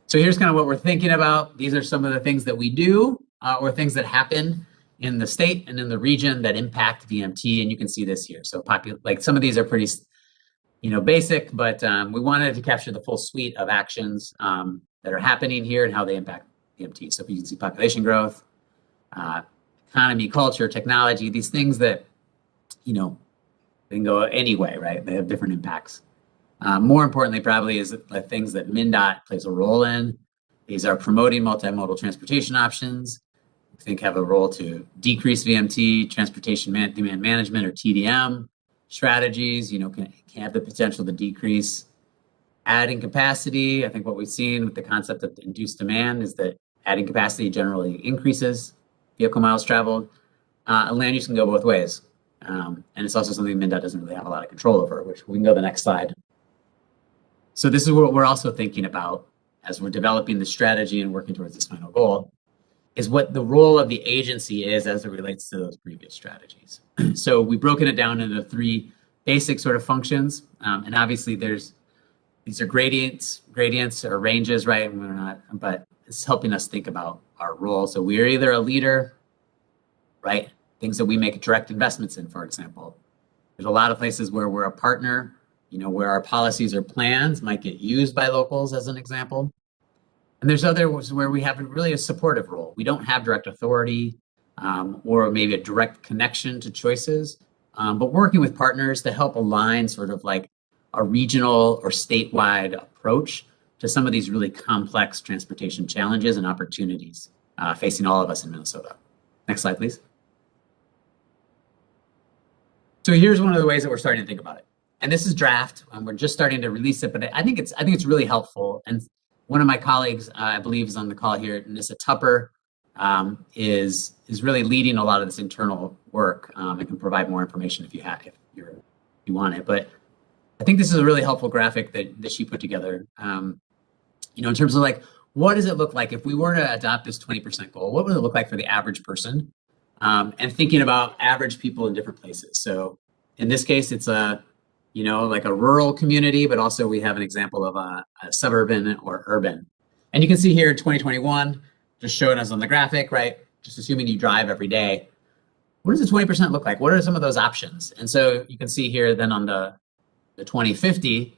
So here's kind of what we're thinking about. These are some of the things that we do or things that happen in the state and in the region that impact VMT, and you can see this here. So like some of these are pretty, basic, but we wanted to capture the full suite of actions that are happening here and how they impact VMT. So you can see population growth, economy, culture, technology, these things that, they can go any way, right? They have different impacts. More importantly, probably, is the things that MnDOT plays a role in. These are promoting multimodal transportation options. I think have a role to decrease VMT, transportation demand management, or TDM, strategies, can have the potential to decrease adding capacity. I think what we've seen with the concept of induced demand is that adding capacity generally increases vehicle miles traveled. And land use can go both ways. And it's also something MnDOT doesn't really have a lot of control over, which we can go to the next slide. So this is what we're also thinking about as we're developing the strategy and working towards this final goal, is what the role of the agency is as it relates to those previous strategies. So we've broken it down into 3 basic sort of functions. And obviously these are gradients or ranges, right? And we're not, but it's helping us think about our role. So we're either a leader, right? Things that we make direct investments in, for example. There's a lot of places where we're a partner, where our policies or plans might get used by locals as an example. And there's others where we have really a supportive role. We don't have direct authority or maybe a direct connection to choices, but working with partners to help align sort of like a regional or statewide approach to some of these really complex transportation challenges and opportunities facing all of us in Minnesota. Next slide, please. So here's one of the ways that we're starting to think about it. And this is draft, and we're just starting to release it, but I think it's really helpful. And one of my colleagues, I believe, is on the call here, Nissa Tupper, is really leading a lot of this internal work and can provide more information if you want it. But I think this is a really helpful graphic that she put together. In terms of like, what does it look like if we were to adopt this 20% goal? What would it look like for the average person? And thinking about average people in different places. So in this case, it's like a rural community, but also we have an example of a suburban or urban. And you can see here in 2021, just showing us on the graphic, right? Just assuming you drive every day. What does the 20% look like? What are some of those options? And so you can see here then on the 2050,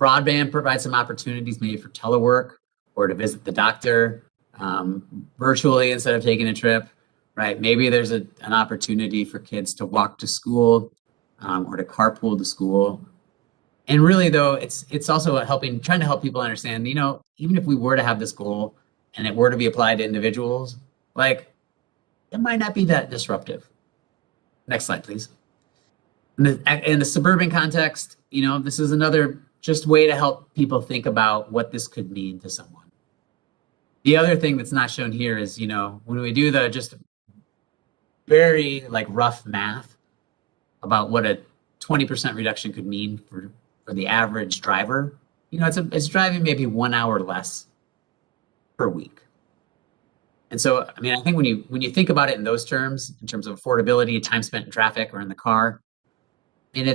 broadband provides some opportunities maybe for telework or to visit the doctor virtually instead of taking a trip, right? Maybe there's an opportunity for kids to walk to school or to carpool to school. And really though, it's also trying to help people understand, even if we were to have this goal and it were to be applied to individuals, like it might not be that disruptive. Next slide, please. In the suburban context, this is another just way to help people think about what this could mean to someone. The other thing that's not shown here is, when we do the just very like rough math about what a 20% reduction could mean for the average driver, it's driving maybe 1 hour less per week. And so, I think when you think about it in those terms, in terms of affordability, time spent in traffic or in the car, and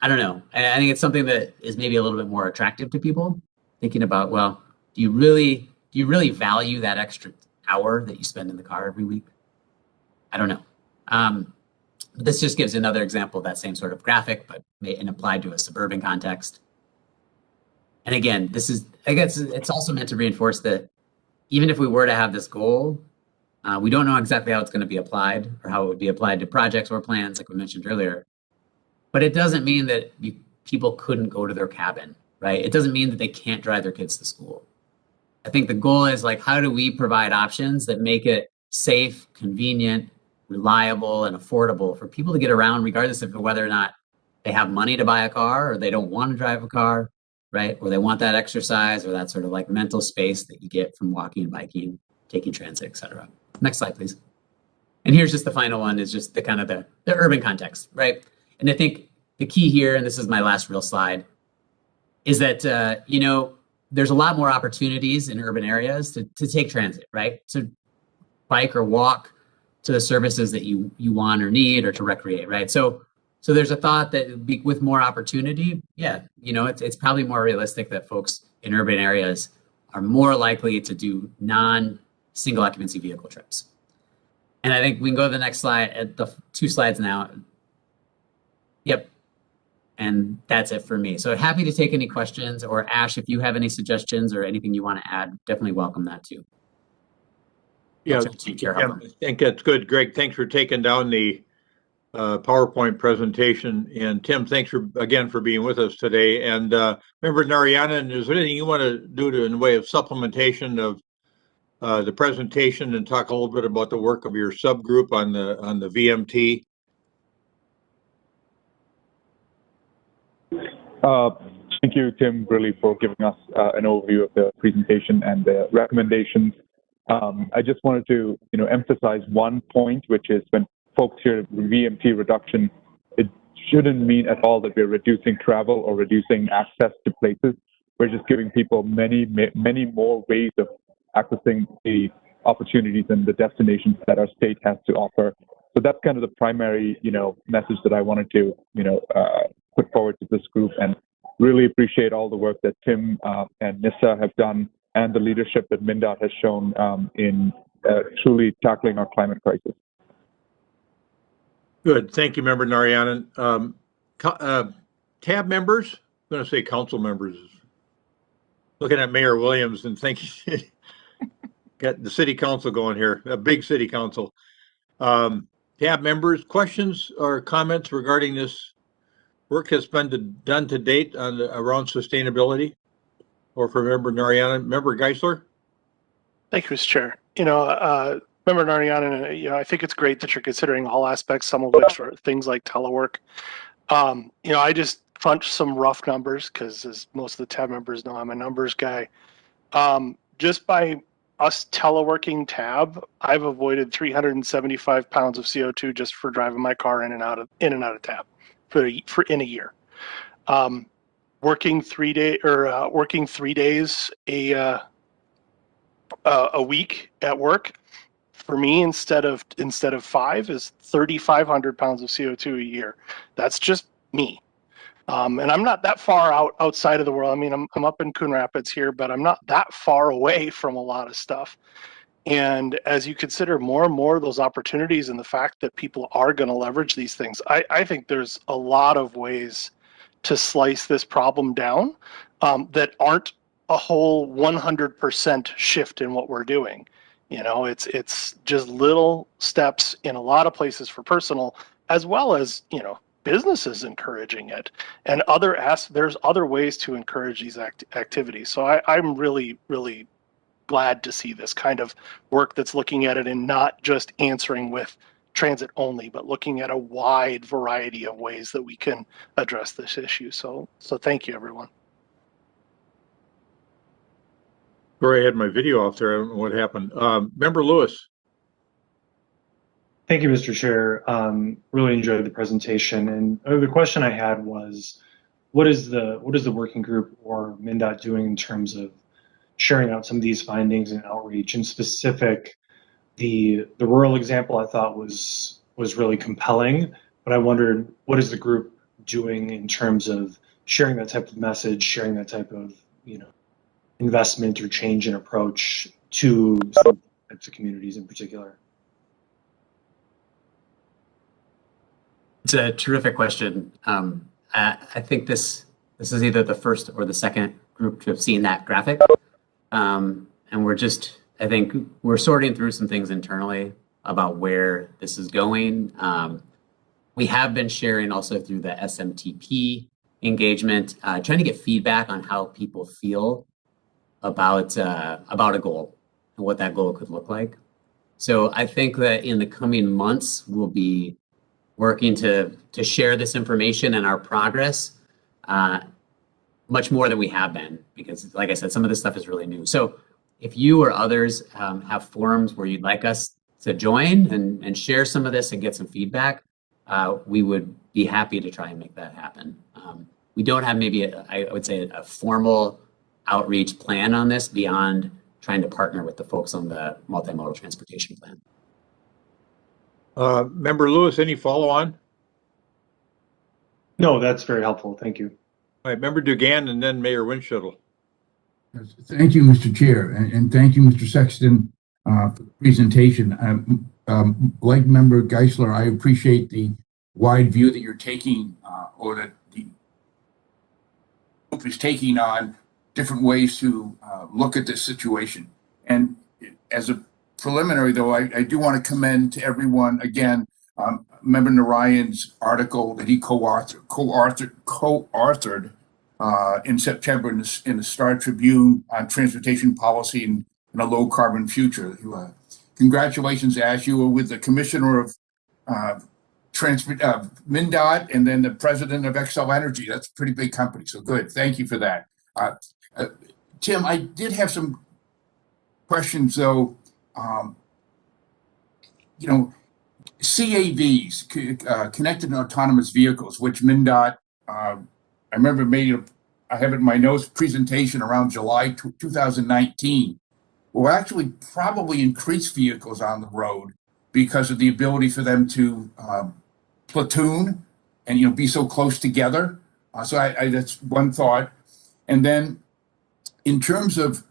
I don't know. I think it's something that is maybe a little bit more attractive to people, thinking about, well, do you really value that extra hour that you spend in the car every week? I don't know. But this just gives another example of that same sort of graphic, but applied to a suburban context. And again, it's also meant to reinforce that even if we were to have this goal, we don't know exactly how it's going to be applied or how it would be applied to projects or plans, like we mentioned earlier. But it doesn't mean that people couldn't go to their cabin, right? It doesn't mean that they can't drive their kids to school. I think the goal is like, how do we provide options that make it safe, convenient, reliable, and affordable for people to get around, regardless of whether or not they have money to buy a car or they don't want to drive a car, right? Or they want that exercise or that sort of like mental space that you get from walking, biking, taking transit, et cetera. Next slide, please. And here's just the final one, is just the kind of the urban context, right? And I think the key here, and this is my last real slide, is that, there's a lot more opportunities in urban areas to take transit, right? To bike or walk to the services that you want or need, or to recreate, right? So there's a thought that with more opportunity, it's probably more realistic that folks in urban areas are more likely to do non-single occupancy vehicle trips. And I think we can go to the next slide, at the 2 slides now. Yep. And that's it for me. So happy to take any questions, or Ash, if you have any suggestions or anything you want to add, definitely welcome that too. Yeah, I think that's good. Greg, thanks for taking down the PowerPoint presentation. And Tim, thanks again for being with us today. And Member Narayanan, is there anything you want to do in the way of supplementation of the presentation and talk a little bit about the work of your subgroup on the VMT Thank you, Tim, really, for giving us an overview of the presentation and the recommendations. I just wanted to, emphasize one point, which is when folks hear VMT reduction, it shouldn't mean at all that we're reducing travel or reducing access to places. We're just giving people many more ways of accessing the opportunities and the destinations that our state has to offer. So that's kind of the primary, message that I wanted to, put forward to this group, and really appreciate all the work that Tim and Nissa have done and the leadership that MnDOT has shown in truly tackling our climate crisis. Good. Thank you, Member Narayanan. Tab members, I'm going to say council members. Looking at Mayor Williams and thinking, got the city council going here, a big city council. Tab members, questions or comments regarding this work that's been done to date on around sustainability? Or for Member Narayanan, Member Geisler? Thank you, Mr. Chair. Member Narayanan, I think it's great that you're considering all aspects, some of which are things like telework. I just crunched some rough numbers because, as most of the tab members know, I'm a numbers guy. Just by us teleworking tab, I've avoided 375 pounds of CO2 just for driving my car in and out of tab in a year. Working 3 days a week at work for me instead of 5 is 3,500 pounds of CO2 a year. That's just me. And I'm not that far outside of the world. I mean, I'm up in Coon Rapids here, but I'm not that far away from a lot of stuff. And as you consider more and more of those opportunities and the fact that people are going to leverage these things, I think there's a lot of ways to slice this problem down that aren't a whole 100% shift in what we're doing. It's just little steps in a lot of places for personal, as well as, businesses encouraging it, and there's other ways to encourage these activities. So I'm really, really glad to see this kind of work that's looking at it and not just answering with transit only, but looking at a wide variety of ways that we can address this issue. So thank you, everyone. Sorry, I had my video off there. I don't know what happened. Member Lewis. Thank you, Mr. Chair. Really enjoyed the presentation. And the question I had was, what is the working group or MnDOT doing in terms of sharing out some of these findings and outreach? In specific, the rural example I thought was really compelling, but I wondered, what is the group doing in terms of sharing that type of message, sharing that type of investment or change in approach to some types of communities in particular? It's a terrific question. I think this is either the first or the second group to have seen that graphic. And I think we're sorting through some things internally about where this is going. We have been sharing also through the SMTP engagement, trying to get feedback on how people feel about a goal and what that goal could look like. So I think that in the coming months, we'll be working to share this information and our progress much more than we have been, because like I said, some of this stuff is really new. So if you or others have forums where you'd like us to join and share some of this and get some feedback, we would be happy to try and make that happen. We don't have maybe, I would say, a formal outreach plan on this beyond trying to partner with the folks on the multimodal transportation plan. Member Lewis, any follow on? No, that's very helpful. Thank you. All right, Member Dugan and then Mayor Winchell. Thank you, Mr. Chair, and thank you, Mr. Sexton, for the presentation. Like Member Geisler, I appreciate the wide view that you're taking, or that the group is taking on different ways to look at this situation. And as a preliminary, though, I do want to commend to everyone again, Member Narayan's article that he co-authored in September in the Star Tribune on transportation policy and a low carbon future. Congratulations, Ash. You were with the Commissioner of MnDOT, and then the president of Xcel Energy. That's a pretty big company. So good. Thank you for that. Tim, I did have some questions though. You know, CAVs, connected and autonomous vehicles, which MnDOT, I remember I have it in my notes presentation around July 2019, will actually probably increase vehicles on the road because of the ability for them to platoon and be so close together. So that's one thought. And then in terms of,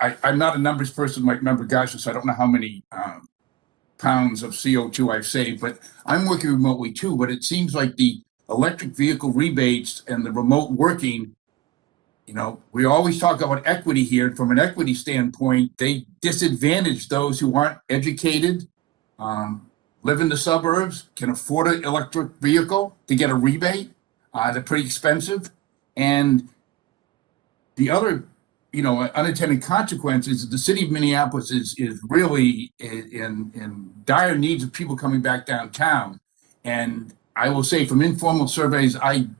I'm not a numbers person like member Gasha, so I don't know how many pounds of CO2 I've saved, but I'm working remotely too. But it seems like the electric vehicle rebates and the remote working, we always talk about equity here. From an equity standpoint, they disadvantage those who aren't educated, live in the suburbs, can afford an electric vehicle to get a rebate. They're pretty expensive. And the other, unintended consequences, the city of Minneapolis is really in dire needs of people coming back downtown. And I will say from informal surveys, I'm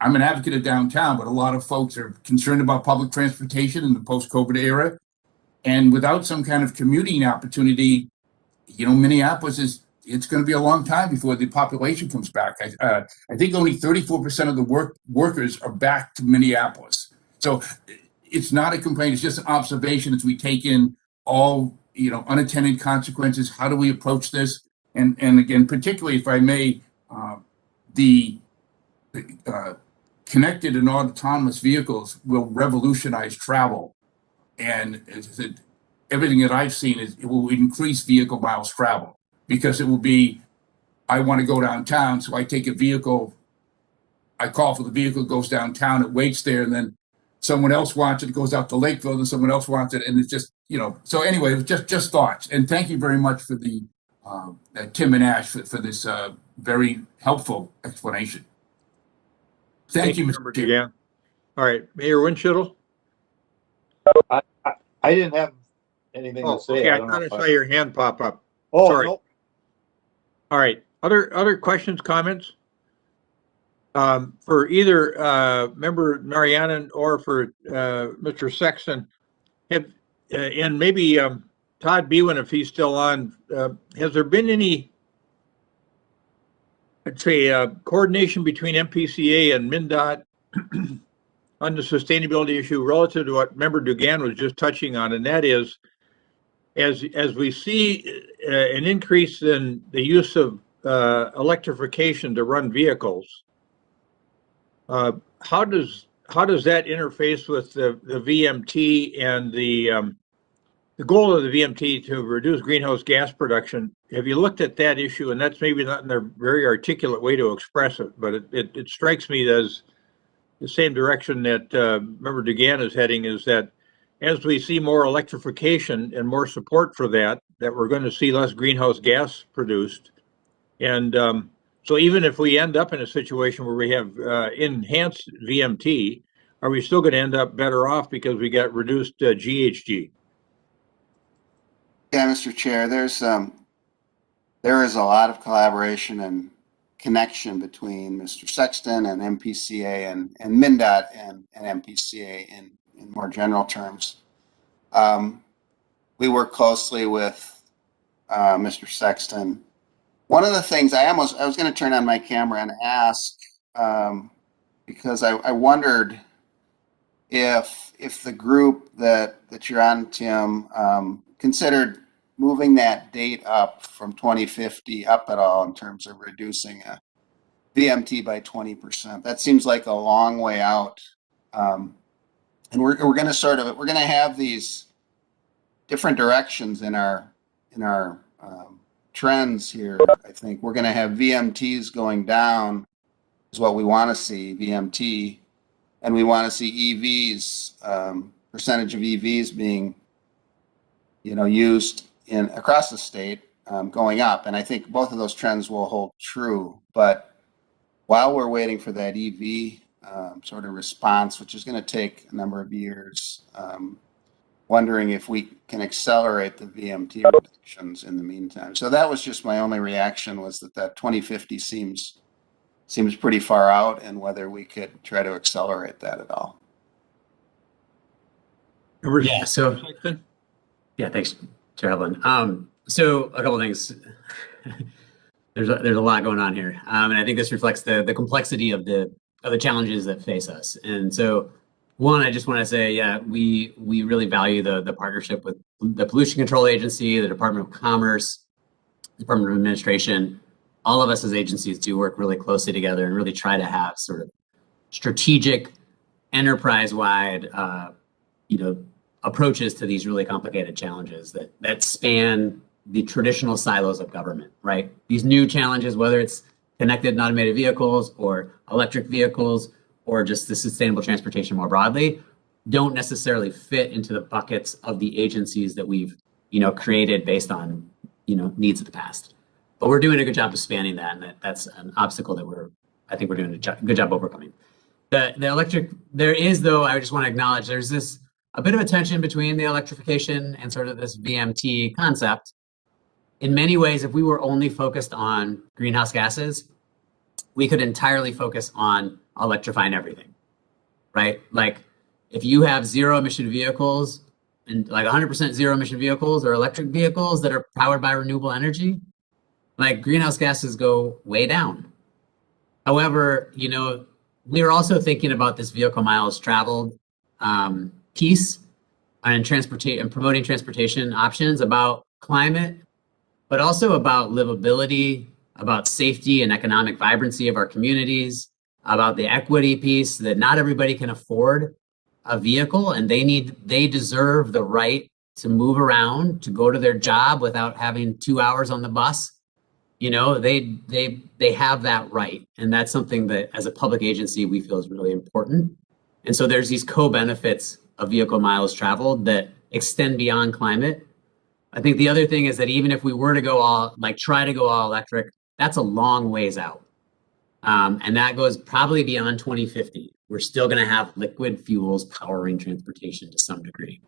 an advocate of downtown, but a lot of folks are concerned about public transportation in the post-COVID era. And without some kind of commuting opportunity, Minneapolis it's going to be a long time before the population comes back. I think only 34% of the workers are back to Minneapolis. So it's not a complaint, it's just an observation as we take in all, unintended consequences. How do we approach this? And again, particularly if I may, the connected and autonomous vehicles will revolutionize travel. And everything that I've seen is it will increase vehicle miles traveled, because it will be, I want to go downtown, so I take a vehicle, I call for the vehicle, it goes downtown, it waits there, and then someone else wants it, it goes out to Lakeville, and someone else wants it, and it's just, so anyway, it was just thoughts. And thank you very much for the, Tim and Ash for this very helpful explanation. Thank you, Mr. Chair. Yeah. All right, Mayor Winchittle. I didn't have anything to say. Okay, I thought I saw your hand pop up. Oh, sorry. nope. All right, other questions, comments? For either Member Narayanan or for Mr. Sexton, and maybe Todd Bewan, if he's still on, has there been any, I'd say, coordination between MPCA and MnDOT on the sustainability issue relative to what Member Dugan was just touching on, and that is, as we see an increase in the use of electrification to run vehicles, how does that interface with the VMT and the goal of the VMT to reduce greenhouse gas production? Have you looked at that issue? And that's maybe not in a very articulate way to express it, but it strikes me as the same direction that Member Dugan is heading, is that as we see more electrification and more support for that we're going to see less greenhouse gas produced. And so even if we end up in a situation where we have enhanced VMT, are we still going to end up better off because we got reduced GHG? Yeah, Mr. Chair, there is a lot of collaboration and connection between Mr. Sexton and MPCA and MnDOT and MPCA in more general terms. We work closely with Mr. Sexton. One of the things I was going to turn on my camera and ask, because I wondered if the group that you're on, Tim, considered moving that date up from 2050 up at all in terms of reducing VMT by 20%. That seems like a long way out. And we're going to have these different directions in our trends here. I think we're going to have VMTs going down, is what we want to see, VMT, and we want to see EVs, percentage of EVs being, used across the state, going up. And I think both of those trends will hold true. But while we're waiting for that EV sort of response, which is going to take a number of years, wondering if we can accelerate the VMT reductions in the meantime. So that was just my only reaction, was that 2050 seems pretty far out, and whether we could try to accelerate that at all. Yeah. So, yeah, thanks, Chair Hevlin. So a couple of things. There's a lot going on here, and I think this reflects the complexity of the challenges that face us. And so, one, I just want to say, yeah, we really value the partnership with the Pollution Control Agency, the Department of Commerce, Department of Administration. All of us as agencies do work really closely together and really try to have sort of strategic, enterprise-wide, approaches to these really complicated challenges that span the traditional silos of government, right? These new challenges, whether it's connected and automated vehicles or electric vehicles or just the sustainable transportation more broadly, don't necessarily fit into the buckets of the agencies that we've, created based on, needs of the past. But we're doing a good job of spanning that, and that's an obstacle that I think we're doing a good job overcoming. The electric, there is, though, I just want to acknowledge, there's a bit of a tension between the electrification and sort of this VMT concept. In many ways, if we were only focused on greenhouse gases, we could entirely focus on electrifying everything, right? Like if you have zero emission vehicles and like 100% zero emission vehicles or electric vehicles that are powered by renewable energy, like greenhouse gases go way down. However, we are also thinking about this vehicle miles traveled piece and promoting transportation options about climate, but also about livability, about safety and economic vibrancy of our communities, about the equity piece that not everybody can afford a vehicle and they deserve the right to move around, to go to their job without having 2 hours on the bus. They have that right. And that's something that as a public agency, we feel is really important. And so there's these co-benefits of vehicle miles traveled that extend beyond climate. I think the other thing is that even if we were to try to go all electric, that's a long ways out. And that goes probably beyond 2050. We're still going to have liquid fuels powering transportation to some degree,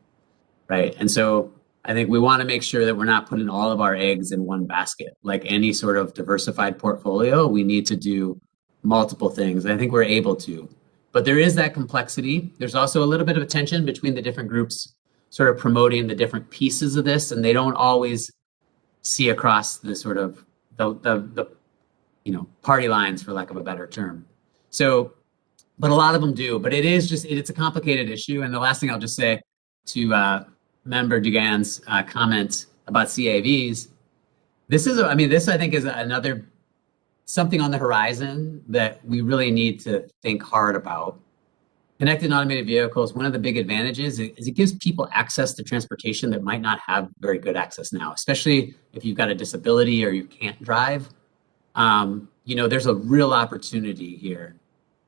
right? And so I think we want to make sure that we're not putting all of our eggs in one basket. Like any sort of diversified portfolio, we need to do multiple things. I think we're able to, but there is that complexity. There's also a little bit of a tension between the different groups sort of promoting the different pieces of this, and they don't always see across the sort of the party lines, for lack of a better term. So, but a lot of them do. But it's a complicated issue. And the last thing I'll just say to Member Dugan's comment about CAVs, this I think is another something on the horizon that we really need to think hard about. Connected and automated vehicles, one of the big advantages is it gives people access to transportation that might not have very good access now, especially if you've got a disability or you can't drive. There's a real opportunity here.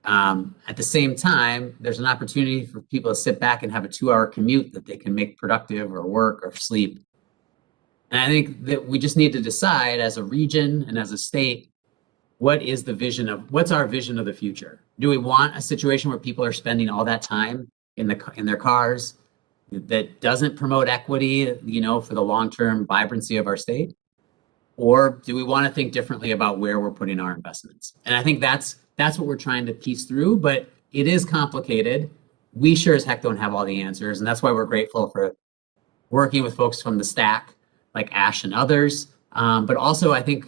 At the same time, there's an opportunity for people to sit back and have a 2-hour commute that they can make productive or work or sleep. And I think that we just need to decide as a region and as a state, what's our vision of the future? Do we want a situation where people are spending all that time in their cars that doesn't promote equity, for the long-term vibrancy of our state? Or do we want to think differently about where we're putting our investments? And I think that's what we're trying to piece through, but it is complicated. We sure as heck don't have all the answers. And that's why we're grateful for working with folks from the stack like Ash and others. But also I think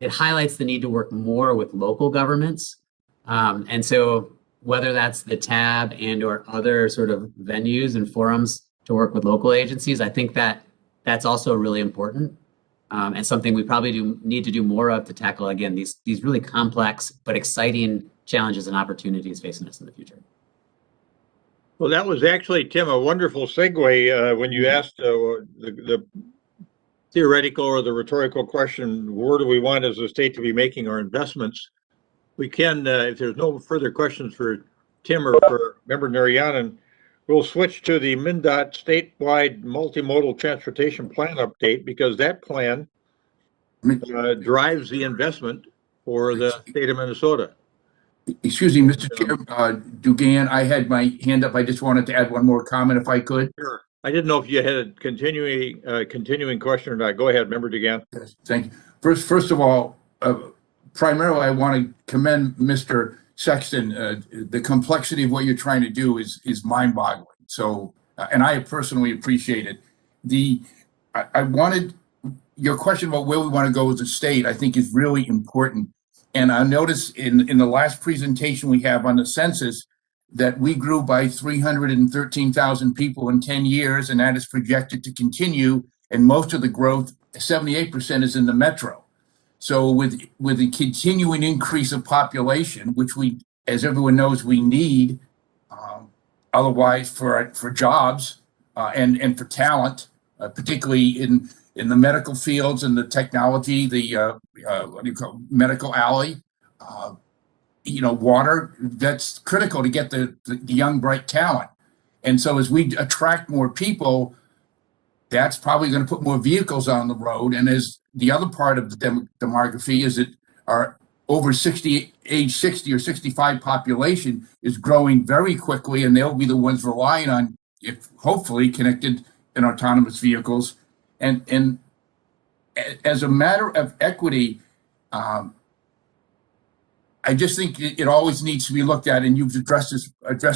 it highlights the need to work more with local governments. And so whether that's the TAB and or other sort of venues and forums to work with local agencies, I think that's also really important. And something we probably need to do more of to tackle, again, these really complex but exciting challenges and opportunities facing us in the future. Well, that was actually, Tim, a wonderful segue when you asked the theoretical or the rhetorical question, where do we want as a state to be making our investments? We can, if there's no further questions for Tim or for Member Narayanan, we'll switch to the MnDOT statewide multimodal transportation plan update, because that plan drives the investment for the state of Minnesota. Excuse me, Mr. Chair, Dugan, I had my hand up. I just wanted to add one more comment if I could. Sure. I didn't know if you had a continuing question or not. Go ahead, Member DeGan. Yes, thank you. First of all, primarily, I want to commend Mr. Sexton. The complexity of what you're trying to do is mind-boggling. So, and I personally appreciate it. I wanted your question about where we want to go as a state, I think is really important. And I noticed in the last presentation we have on the census that we grew by 313,000 people in 10 years, and that is projected to continue. And most of the growth, 78%, is in the metro. So with the continuing increase of population, which we, as everyone knows, we need, otherwise for jobs and for talent, particularly in the medical fields and the technology, what do you call it, medical alley, water, that's critical to get the young, bright talent. And so as we attract more people, that's probably going to put more vehicles on the road. And as the other part of the demography is that our over 60, age 60 or 65 population is growing very quickly, and they'll be the ones relying on, if hopefully, connected and autonomous vehicles. And as a matter of equity, I just think it always needs to be looked at, and you've addressed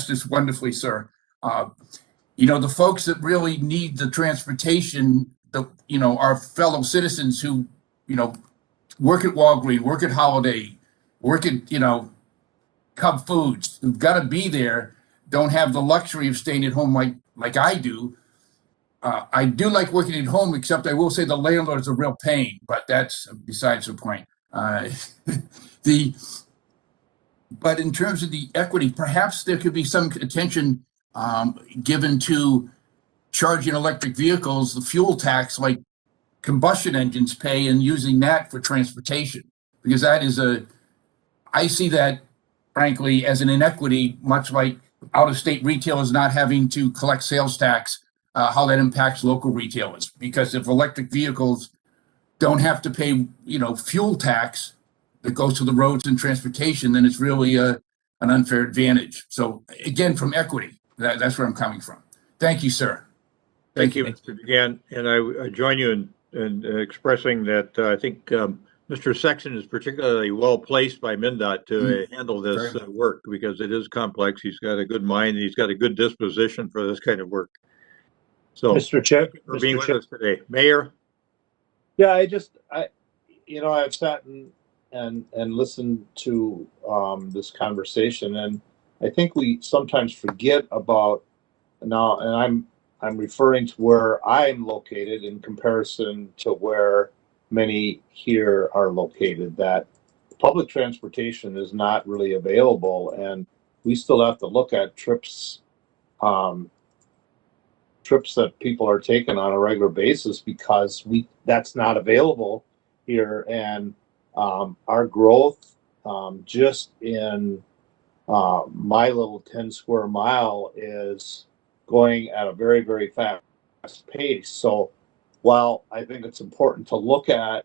this wonderfully, sir. The folks that really need the transportation, our fellow citizens who, work at Walgreens, work at Holiday, work at, Cub Foods, who've got to be there, don't have the luxury of staying at home like I do. I do like working at home, except I will say the landlord is a real pain, but that's besides the point. But in terms of the equity, perhaps there could be some attention given to charging electric vehicles, the fuel tax like combustion engines pay, and using that for transportation, because that is I see that, frankly, as an inequity, much like out-of-state retailers not having to collect sales tax, how that impacts local retailers. Because if electric vehicles don't have to pay, fuel tax that goes to the roads and transportation, then it's really an unfair advantage. So again, from equity, that's where I'm coming from. Thank you, sir. Thank you, Mr. DeGan. And I join you in expressing that I think Mr. Sexton is particularly well placed by MnDOT to handle this work, because it is complex. He's got a good mind, and he's got a good disposition for this kind of work. So, Mr. Chair, thank you for being with us today. Mayor? Yeah, I've sat and listened to this conversation, and I think we sometimes forget about now, and I'm referring to where I'm located in comparison to where many here are located, that public transportation is not really available, and we still have to look at trips that people are taking on a regular basis, because that's not available here. And our growth just in my little 10 square mile is going at a very, very fast pace. So while I think it's important to look at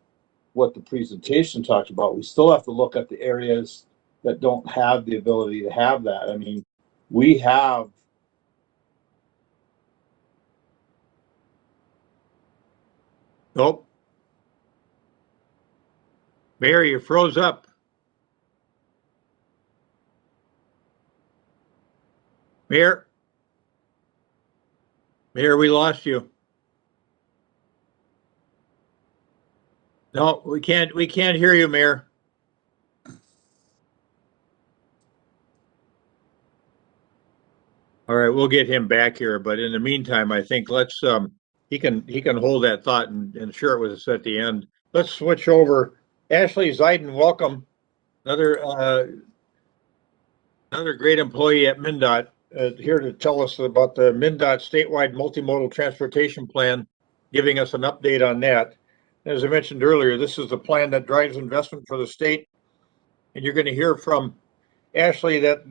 what the presentation talked about, we still have to look at the areas that don't have the ability to have that. I mean, we have Nope. Mayor, you froze up. Mayor, we lost you. No, we can't hear you, Mayor. All right, we'll get him back here, but in the meantime, I think let's he can hold that thought and share it with us at the end. Let's switch over. Ashley Zeiden, welcome. Another great employee at MnDOT, here to tell us about the MnDOT statewide multimodal transportation plan, giving us an update on that. As I mentioned earlier, this is the plan that drives investment for the state, and you're going to hear from Ashley that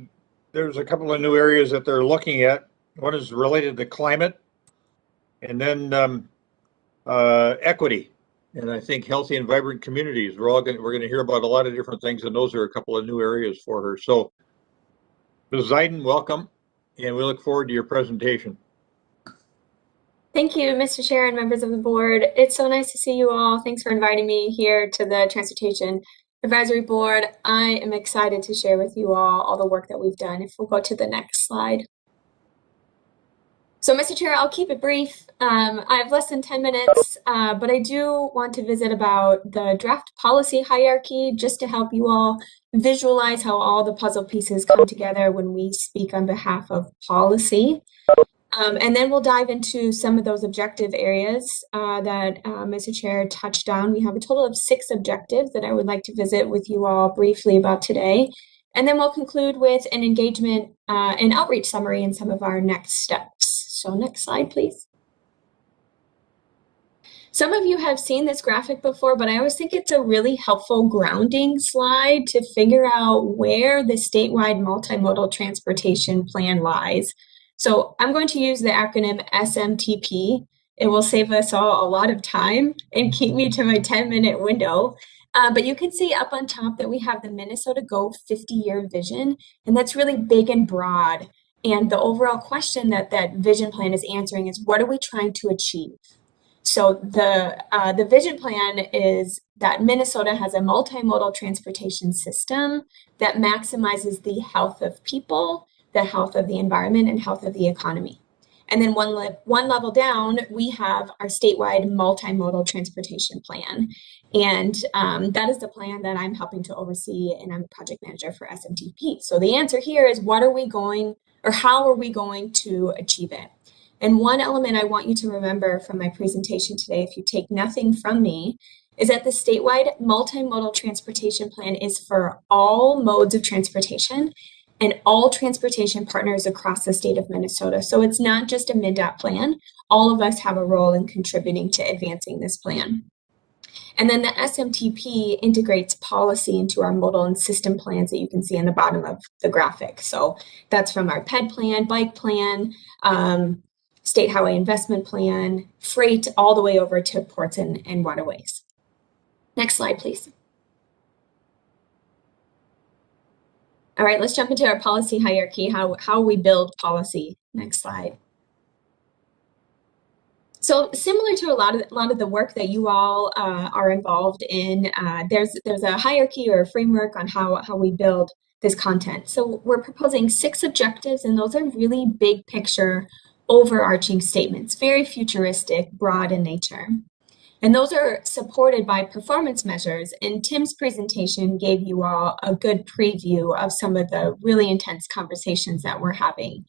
there's a couple of new areas that they're looking at. One is related to climate, and then equity, and I think healthy and vibrant communities. We're going to hear about a lot of different things, and those are a couple of new areas for her. So, Ms. Zeiden, welcome, and we look forward to your presentation. Thank you, Mr. Chair and members of the board. It's so nice to see you all. Thanks for inviting me here to the Transportation Advisory Board. I am excited to share with you all the work that we've done. If we'll go to the next slide. So, Mr. Chair, I'll keep it brief. I have less than 10 minutes, but I do want to visit about the draft policy hierarchy just to help you all visualize how all the puzzle pieces come together when we speak on behalf of policy. And then we'll dive into some of those objective areas that Mr. Chair touched on. We have a total of 6 objectives that I would like to visit with you all briefly about today. And then we'll conclude with an engagement and outreach summary and some of our next steps. So next slide, please. Some of you have seen this graphic before, but I always think it's a really helpful grounding slide to figure out where the statewide multimodal transportation plan lies. So I'm going to use the acronym SMTP. It will save us all a lot of time and keep me to my 10-minute window. But you can see up on top that we have the Minnesota Go 50-year vision, and that's really big and broad. And the overall question that that vision plan is answering is, what are we trying to achieve? So the vision plan is that Minnesota has a multimodal transportation system that maximizes the health of people, the health of the environment, and health of the economy. And then one level down, we have our statewide multimodal transportation plan. And that is the plan that I'm helping to oversee, and I'm the project manager for SMTP. So the answer here is, what are we going, or how are we going to achieve it? And one element I want you to remember from my presentation today, if you take nothing from me, is that the statewide multimodal transportation plan is for all modes of transportation and all transportation partners across the state of Minnesota. So it's not just a MnDOT plan. All of us have a role in contributing to advancing this plan. And then the SMTP integrates policy into our modal and system plans that you can see on the bottom of the graphic. So that's from our PED plan, bike plan, state highway investment plan, freight, all the way over to ports and waterways. Next slide, please. All right, let's jump into our policy hierarchy, how we build policy. Next slide. So similar to a lot of the work that you all are involved in, there's a hierarchy or a framework on how we build this content. So we're proposing 6 objectives, and those are really big picture, overarching statements, very futuristic, broad in nature. And those are supported by performance measures. And Tim's presentation gave you all a good preview of some of the really intense conversations that we're having.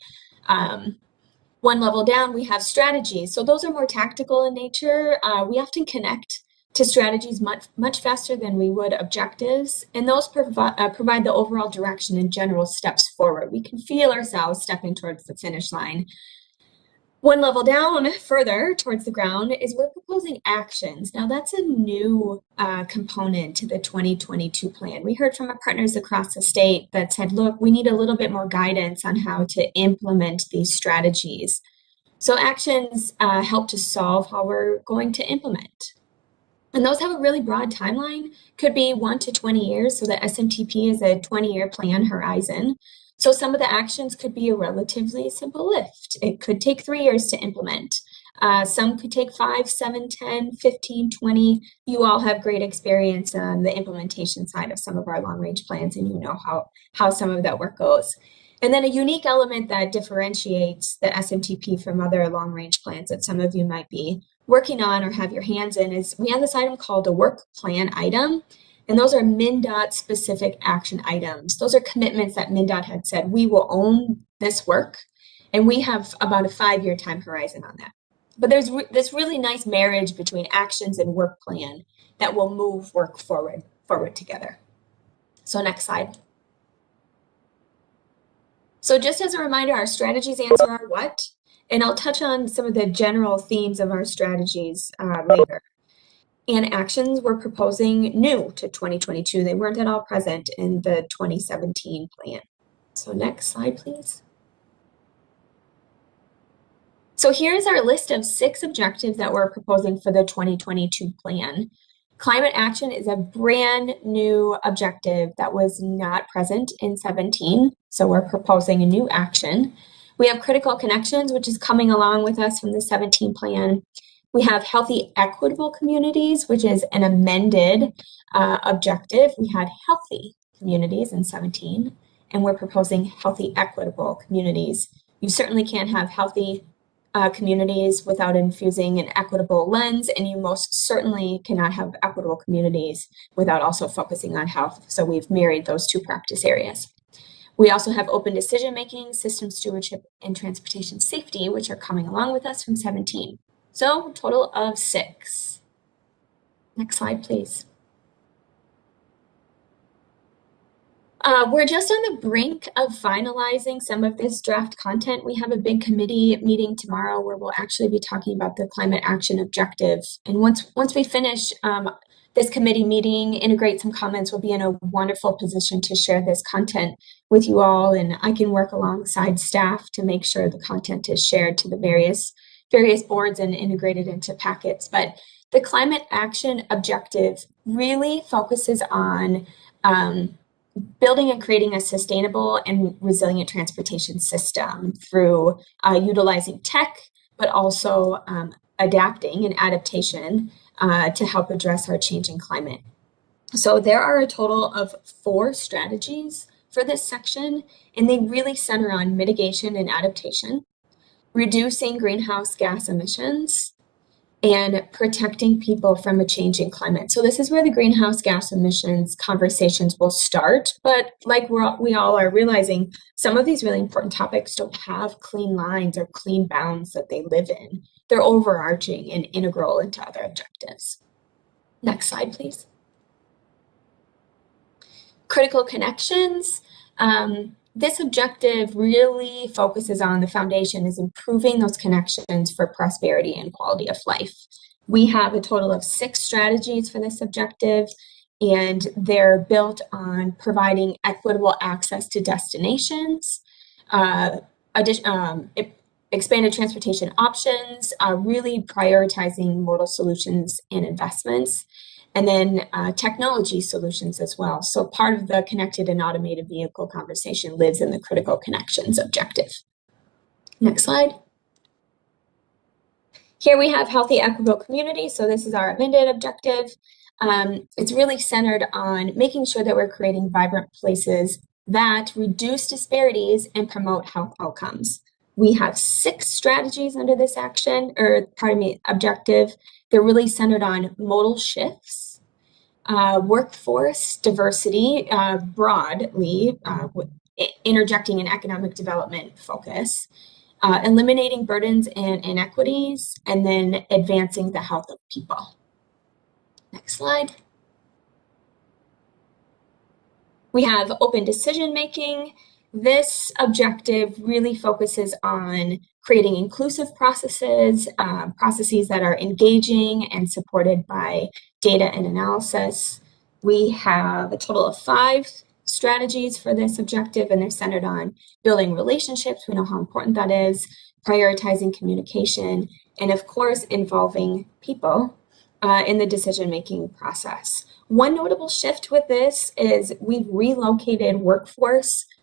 One level down, we have strategies. So those are more tactical in nature. We often connect to strategies much faster than we would objectives. And those provide the overall direction and general steps forward. We can feel ourselves stepping towards the finish line. One level down further towards the ground is we're proposing actions. Now that's a new component to the 2022 plan. We heard from our partners across the state that said, look, we need a little bit more guidance on how to implement these strategies. So actions help to solve how we're going to implement. And those have a really broad timeline, could be 1 to 20 years. So the SMTP is a 20-year plan horizon. So some of the actions could be a relatively simple lift. It could take 3 years to implement. Some could take 5, 7, 10, 15, 20. You all have great experience on the implementation side of some of our long-range plans, and you know how some of that work goes. And then a unique element that differentiates the SMTP from other long-range plans that some of you might be working on or have your hands in is we have this item called a work plan item. And those are MnDOT specific action items. Those are commitments that MnDOT had said, we will own this work. And we have about a 5-year time horizon on that. But there's this really nice marriage between actions and work plan that will move work forward together. So next slide. So just as a reminder, our strategies answer our what, and I'll touch on some of the general themes of our strategies later. And actions we're proposing new to 2022. They weren't at all present in the 2017 plan. So next slide, please. So here's our list of 6 objectives that we're proposing for the 2022 plan. Climate action is a brand new objective that was not present in 17. So we're proposing a new action. We have critical connections, which is coming along with us from the 17 plan. We have healthy, equitable communities, which is an amended objective. We had healthy communities in 17, and we're proposing healthy, equitable communities. You certainly can't have healthy communities without infusing an equitable lens, and you most certainly cannot have equitable communities without also focusing on health. So we've married those two practice areas. We also have open decision-making, system stewardship, and transportation safety, which are coming along with us from 17. So total of 6. Next slide, please. We're just on the brink of finalizing some of this draft content. We have a big committee meeting tomorrow where we'll actually be talking about the climate action objective. And once we finish this committee meeting, integrate some comments, we'll be in a wonderful position to share this content with you all. And I can work alongside staff to make sure the content is shared to the various boards and integrated into packets. But the climate action objective really focuses on building and creating a sustainable and resilient transportation system through utilizing tech, but also adapting and adaptation to help address our changing climate. So there are a total of 4 strategies for this section, and they really center on mitigation and adaptation, reducing greenhouse gas emissions, and protecting people from a changing climate. So this is where the greenhouse gas emissions conversations will start. But like we all are realizing, some of these really important topics don't have clean lines or clean bounds that they live in. They're overarching and integral into other objectives. Next slide, please. Critical connections. This objective really focuses on the foundation is improving those connections for prosperity and quality of life. We have a total of 6 strategies for this objective, and they're built on providing equitable access to destinations, expanded transportation options, really prioritizing modal solutions and investments, and then technology solutions as well. So part of the connected and automated vehicle conversation lives in the critical connections objective. Next slide. Here we have healthy, equitable communities. So this is our amended objective. It's really centered on making sure that we're creating vibrant places that reduce disparities and promote health outcomes. We have 6 strategies under this objective. They're really centered on modal shifts, workforce diversity broadly, interjecting an economic development focus, eliminating burdens and inequities, and then advancing the health of people. Next slide. We have open decision making. This objective really focuses on creating inclusive processes, processes that are engaging and supported by data and analysis. We have a total of 5 strategies for this objective, and they're centered on building relationships. We know how important that is, prioritizing communication, and of course, involving people in the decision-making process. One notable shift with this is we've relocated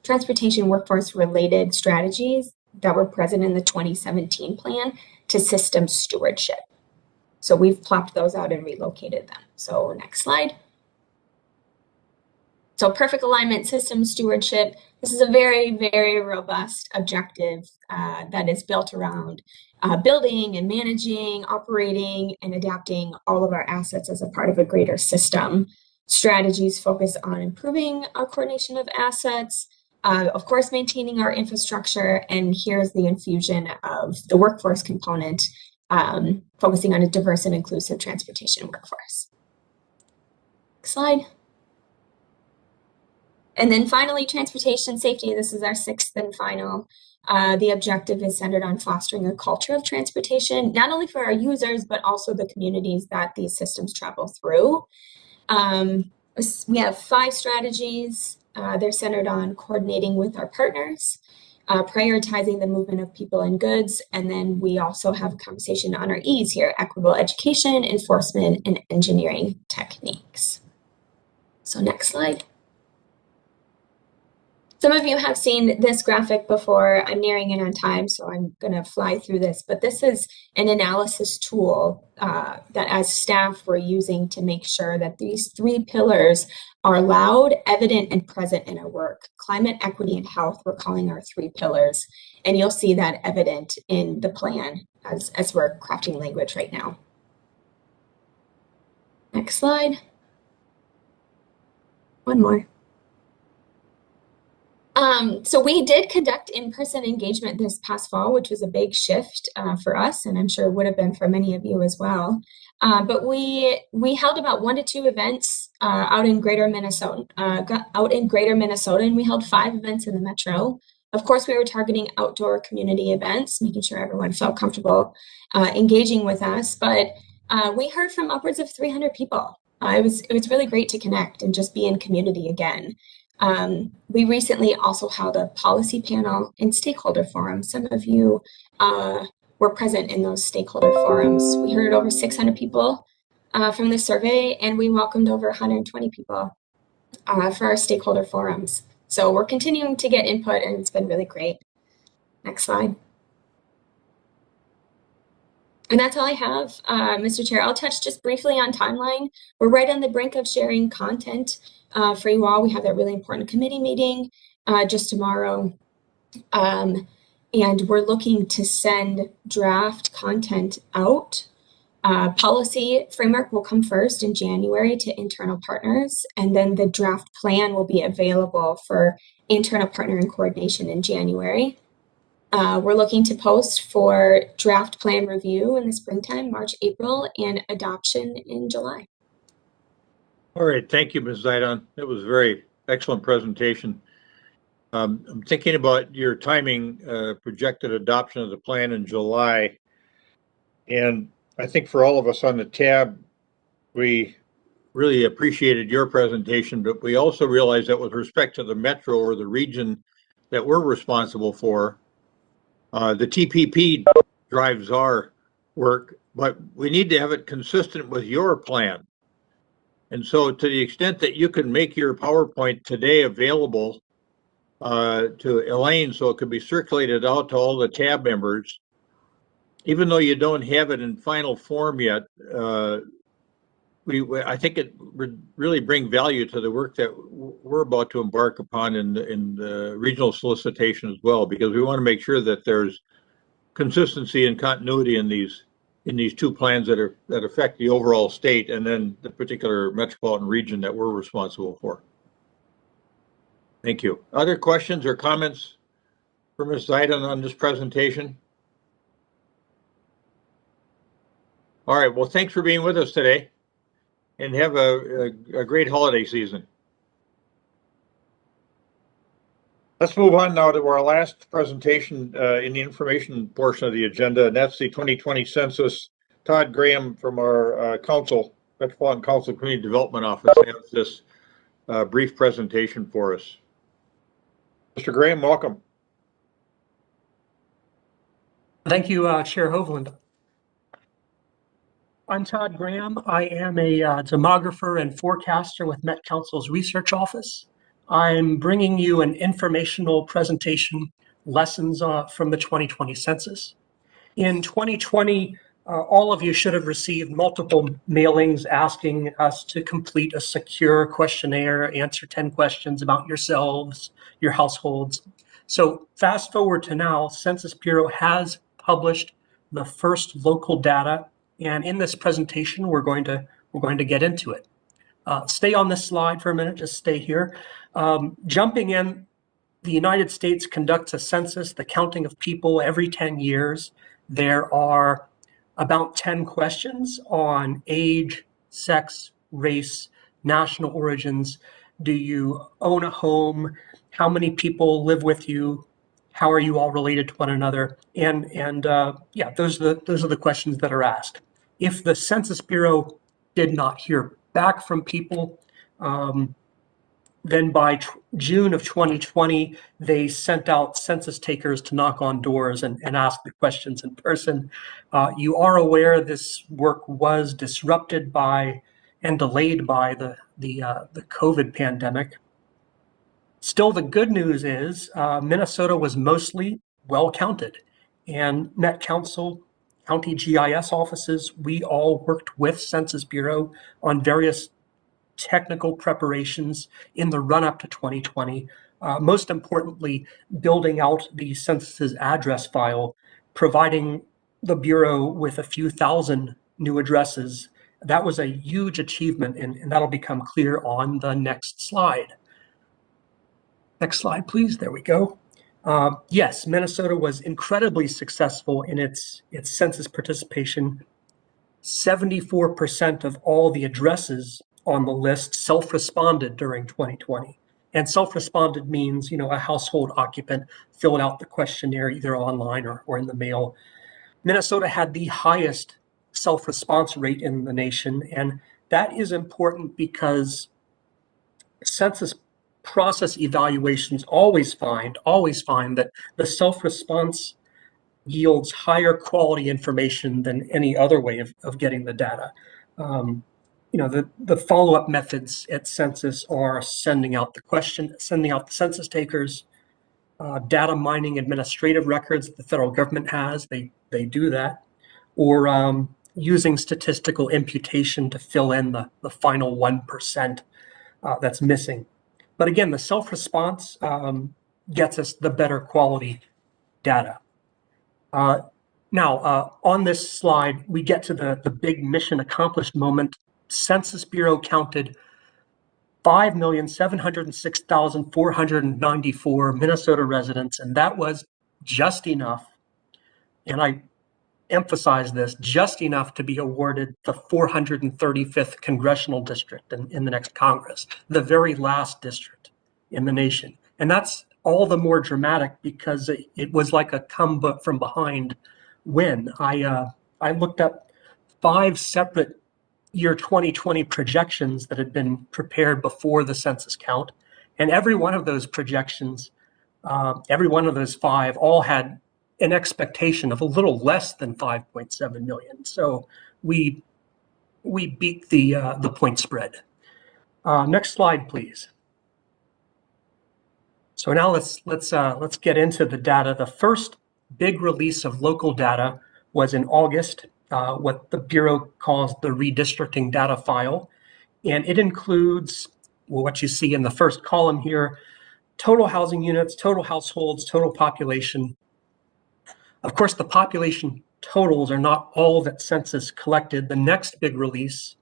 transportation workforce related strategies that were present in the 2017 plan to system stewardship. So we've plopped those out and relocated them. So next slide. So perfect alignment, system stewardship. This is a very, very robust objective that is built around building and managing, operating, and adapting all of our assets as a part of a greater system. Strategies focus on improving our coordination of assets, of course, maintaining our infrastructure, and here's the infusion of the workforce component, focusing on a diverse and inclusive transportation workforce. Next slide. And then finally, transportation safety. This is our 6th and final. The objective is centered on fostering a culture of transportation, not only for our users, but also the communities that these systems travel through. We have 5 strategies. They're centered on coordinating with our partners, prioritizing the movement of people and goods, and then we also have a conversation on our E's here, equitable education, enforcement, and engineering techniques. So next slide. Some of you have seen this graphic before. I'm nearing in on time, so I'm going to fly through this. But this is an analysis tool that as staff we're using to make sure that these 3 pillars are loud, evident, and present in our work. Climate, equity, and health, we're calling our 3 pillars. And you'll see that evident in the plan as we're crafting language right now. Next slide. One more. So we did conduct in-person engagement this past fall, which was a big shift for us, and I'm sure would have been for many of you as well. But we held about 1 to 2 events out in Greater Minnesota, and we held 5 events in the metro. Of course, we were targeting outdoor community events, making sure everyone felt comfortable engaging with us. But we heard from upwards of 300 people. It was really great to connect and just be in community again. We recently also held a policy panel and stakeholder forum. Some of you were present in those stakeholder forums. We heard over 600 people from the survey, and we welcomed over 120 people for our stakeholder forums. So we're continuing to get input, and it's been really great. Next slide. And that's all I have, Mr. Chair. I'll touch just briefly on timeline. We're right on the brink of sharing content for you all. We have that really important committee meeting just tomorrow. And we're looking to send draft content out. Policy framework will come first in January to internal partners, and then the draft plan will be available for internal partner and coordination in January. We're looking to post for draft plan review in the springtime, March, April, and adoption in July. All right, thank you, Ms. Zidon. That was a very excellent presentation. I'm thinking about your timing, projected adoption of the plan in July. And I think for all of us on the tab, we really appreciated your presentation, but we also realized that with respect to the metro or the region that we're responsible for, the TPP drives our work, but we need to have it consistent with your plan. And so to the extent that you can make your PowerPoint today available to Elaine so it could be circulated out to all the tab members, even though you don't have it in final form yet, I think it would really bring value to the work that we're about to embark upon in the regional solicitation as well, because we want to make sure that there's consistency and continuity in these 2 plans that affect the overall state and then the particular metropolitan region that we're responsible for. Thank you. Other questions or comments for Ms. Zidon on this presentation? All right, well, thanks for being with us today, and have a great holiday season. Let's move on now to our last presentation in the information portion of the agenda, and that's the 2020 census. Todd Graham from our Metropolitan Council Community Development Office has this brief presentation for us. Mr. Graham, welcome. Thank you, Chair Hovland. I'm Todd Graham. I am a demographer and forecaster with Met Council's research office. I'm bringing you an informational presentation, lessons from the 2020 census. In 2020, all of you should have received multiple mailings asking us to complete a secure questionnaire, answer 10 questions about yourselves, your households. So fast forward to now, Census Bureau has published the first local data, and in this presentation, we're going to get into it. Stay on this slide for a minute, just stay here. Jumping in, the United States conducts a census, the counting of people every 10 years. There are about 10 questions on age, sex, race, national origins. Do you own a home? How many people live with you? How are you all related to one another? And yeah, those are the questions that are asked. If the Census Bureau did not hear back from people, then by June of 2020, they sent out census takers to knock on doors and ask the questions in person. You are aware this work was disrupted by and delayed by the COVID pandemic. Still, the good news is Minnesota was mostly well counted, and Met Council, county GIS offices, we all worked with Census Bureau on various technical preparations in the run-up to 2020. Most importantly, building out the census's address file, providing the Bureau with a few thousand new addresses. That was a huge achievement, and that'll become clear on the next slide. Next slide, please. There we go. Yes, Minnesota was incredibly successful in its census participation. 74% of all the addresses on the list self-responded during 2020. And self-responded means, a household occupant filled out the questionnaire either online or in the mail. Minnesota had the highest self-response rate in the nation, and that is important because census process evaluations always find that the self-response yields higher quality information than any other way of getting the data. The follow-up methods at Census are sending out the census takers, data mining administrative records the federal government has, they do that, or using statistical imputation to fill in the final 1% that's missing. But again, the self-response gets us the better quality data. Now, on this slide, we get to the big mission accomplished moment. Census Bureau counted 5,706,494 Minnesota residents, and that was just enough, and I emphasize this, just enough to be awarded the 435th congressional district in the next Congress, the very last district in the nation. And that's all the more dramatic because it was like a come from behind win. I looked up 5 separate year 2020 projections that had been prepared before the census count, and every one of those projections, every one of those 5, all had an expectation of a little less than 5.7 million. So we beat the point spread. Next slide, please. So now let's get into the data. The first big release of local data was in August, what the Bureau calls the redistricting data file, and it includes what you see in the first column here: total housing units, total households, total population. Of course, the population totals are not all that Census collected. The next big release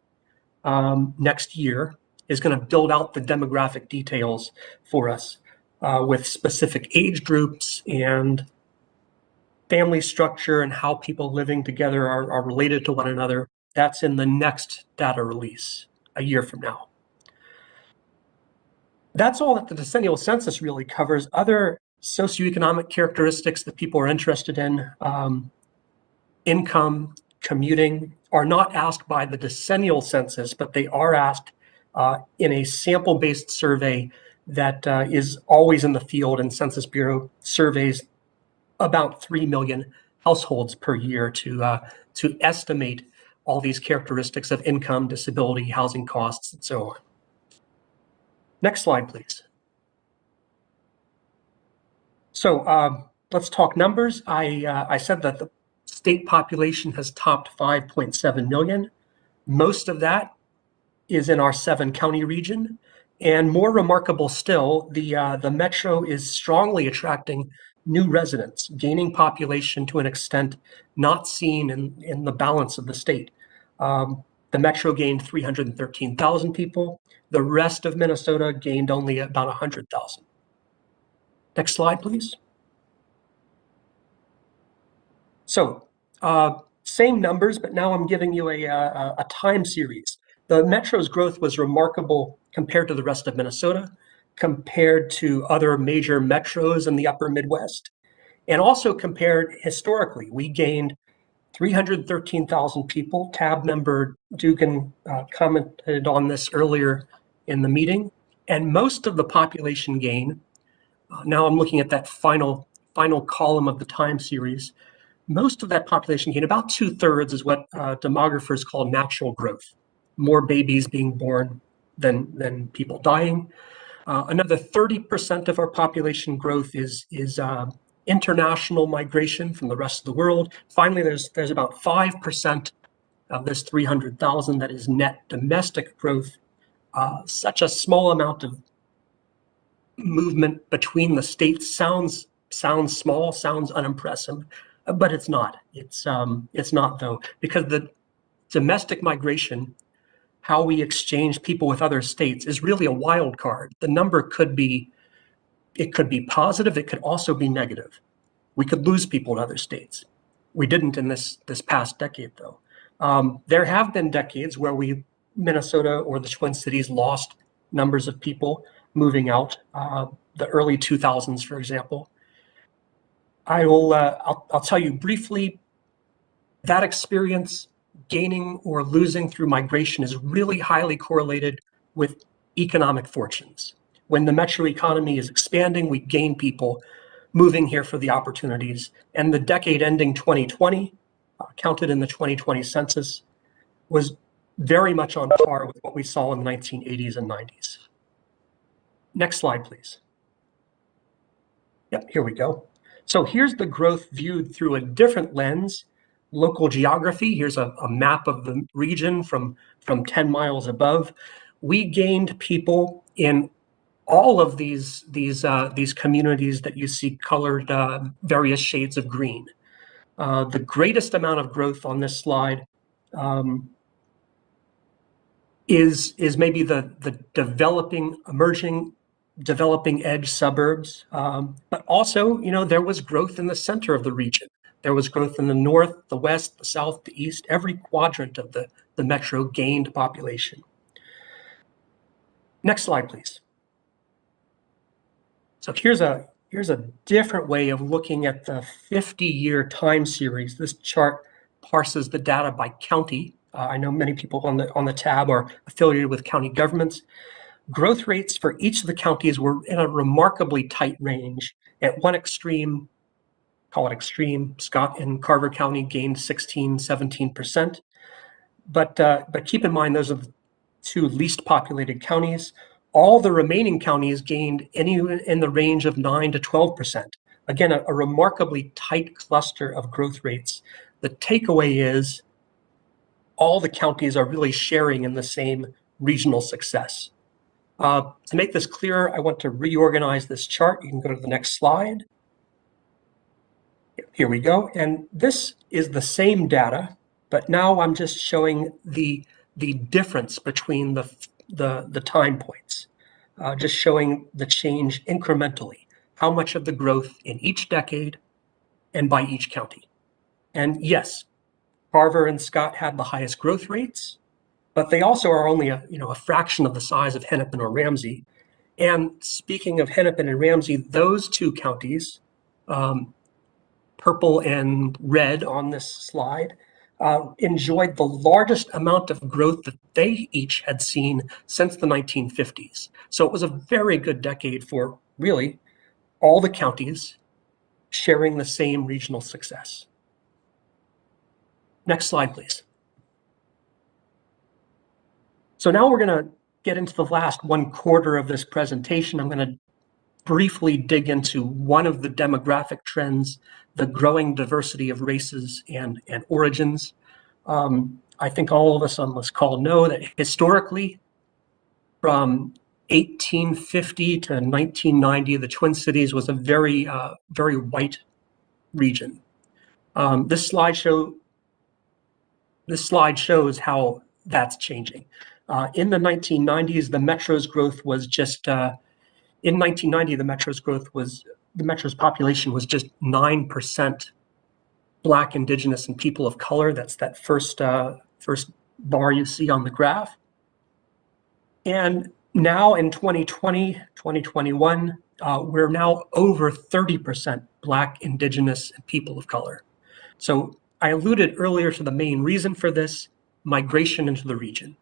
next year is going to build out the demographic details for us with specific age groups and family structure and how people living together are related to one another. That's in the next data release a year from now. That's all that the decennial census really covers. Other socioeconomic characteristics that people are interested in, income, commuting, are not asked by the decennial census, but they are asked in a sample-based survey that is always in the field, and Census Bureau surveys about 3 million households per year to estimate all these characteristics of income, disability, housing costs, and so on. Next slide, please. So let's talk numbers. I said that the state population has topped 5.7 million. Most of that is in our 7-county region. And more remarkable still, the metro is strongly attracting new residents, gaining population to an extent not seen in the balance of the state. The metro gained 313,000 people. The rest of Minnesota gained only about 100,000. Next slide, please. So same numbers, but now I'm giving you a time series. The metro's growth was remarkable compared to the rest of Minnesota, compared to other major metros in the upper Midwest, and also compared historically. We gained 313,000 people. Tab member Dugan commented on this earlier in the meeting, and most of the population gain, now I'm looking at that final column of the time series, most of that population gain, about 2/3, is what demographers call natural growth. More babies being born than people dying. Another 30% of our population growth is international migration from the rest of the world. Finally, there's about 5% of this 300,000 that is net domestic growth. Such a small amount of movement between the states sounds small, sounds unimpressive, but it's not. It's not though, because the domestic migration, how we exchange people with other states, is really a wild card. The number could be positive. It could also be negative. We could lose people in other states. We didn't in this past decade, though. There have been decades where Minnesota or the Twin Cities lost numbers of people moving out. The early 2000s, for example. I'll tell you briefly, that experience, gaining or losing through migration, is really highly correlated with economic fortunes. When the metro economy is expanding, we gain people moving here for the opportunities. And the decade ending 2020, counted in the 2020 census, was very much on par with what we saw in the 1980s and 90s. Next slide, please. Yep, here we go. So here's the growth viewed through a different lens. Local geography. Here's a map of the region from 10 miles above. We gained people in all of these communities that you see colored various shades of green. The greatest amount of growth on this slide is maybe the developing edge suburbs, but also, there was growth in the center of the region. There was growth in the north, the west, the south, the east. Every quadrant of the metro gained population. Next slide, please. So here's a different way of looking at the 50-year time series. This chart parses the data by county. I know many people on the tab are affiliated with county governments. Growth rates for each of the counties were in a remarkably tight range. At one extreme, call it extreme, Scott and Carver County gained 16, 17%. But keep in mind, those are the two least populated counties. All the remaining counties gained in the range of 9 to 12%. Again, a remarkably tight cluster of growth rates. The takeaway is all the counties are really sharing in the same regional success. To make this clearer, I want to reorganize this chart. You can go to the next slide. Here we go. And this is the same data, but now I'm just showing the difference between the time points, just showing the change incrementally, how much of the growth in each decade and by each county. And yes, Carver and Scott had the highest growth rates, but they also are only a fraction of the size of Hennepin or Ramsey. And speaking of Hennepin and Ramsey, those two counties, purple and red on this slide, enjoyed the largest amount of growth that they each had seen since the 1950s. So it was a very good decade for really all the counties sharing the same regional success. Next slide, please. So now we're going to get into the last 1/4 of this presentation. I'm going to briefly dig into one of the demographic trends, the growing diversity of races and origins. I think all of us on this call know that historically, from 1850 to 1990, the Twin Cities was a very white region. This slide shows how that's changing. In the 1990s, the metro's growth was just in 1990, the metro's population was just 9% Black, Indigenous, and people of color. That's that first bar you see on the graph. And now in 2020, 2021, we're now over 30% Black, Indigenous, and people of color. So I alluded earlier to the main reason for this: migration into the region.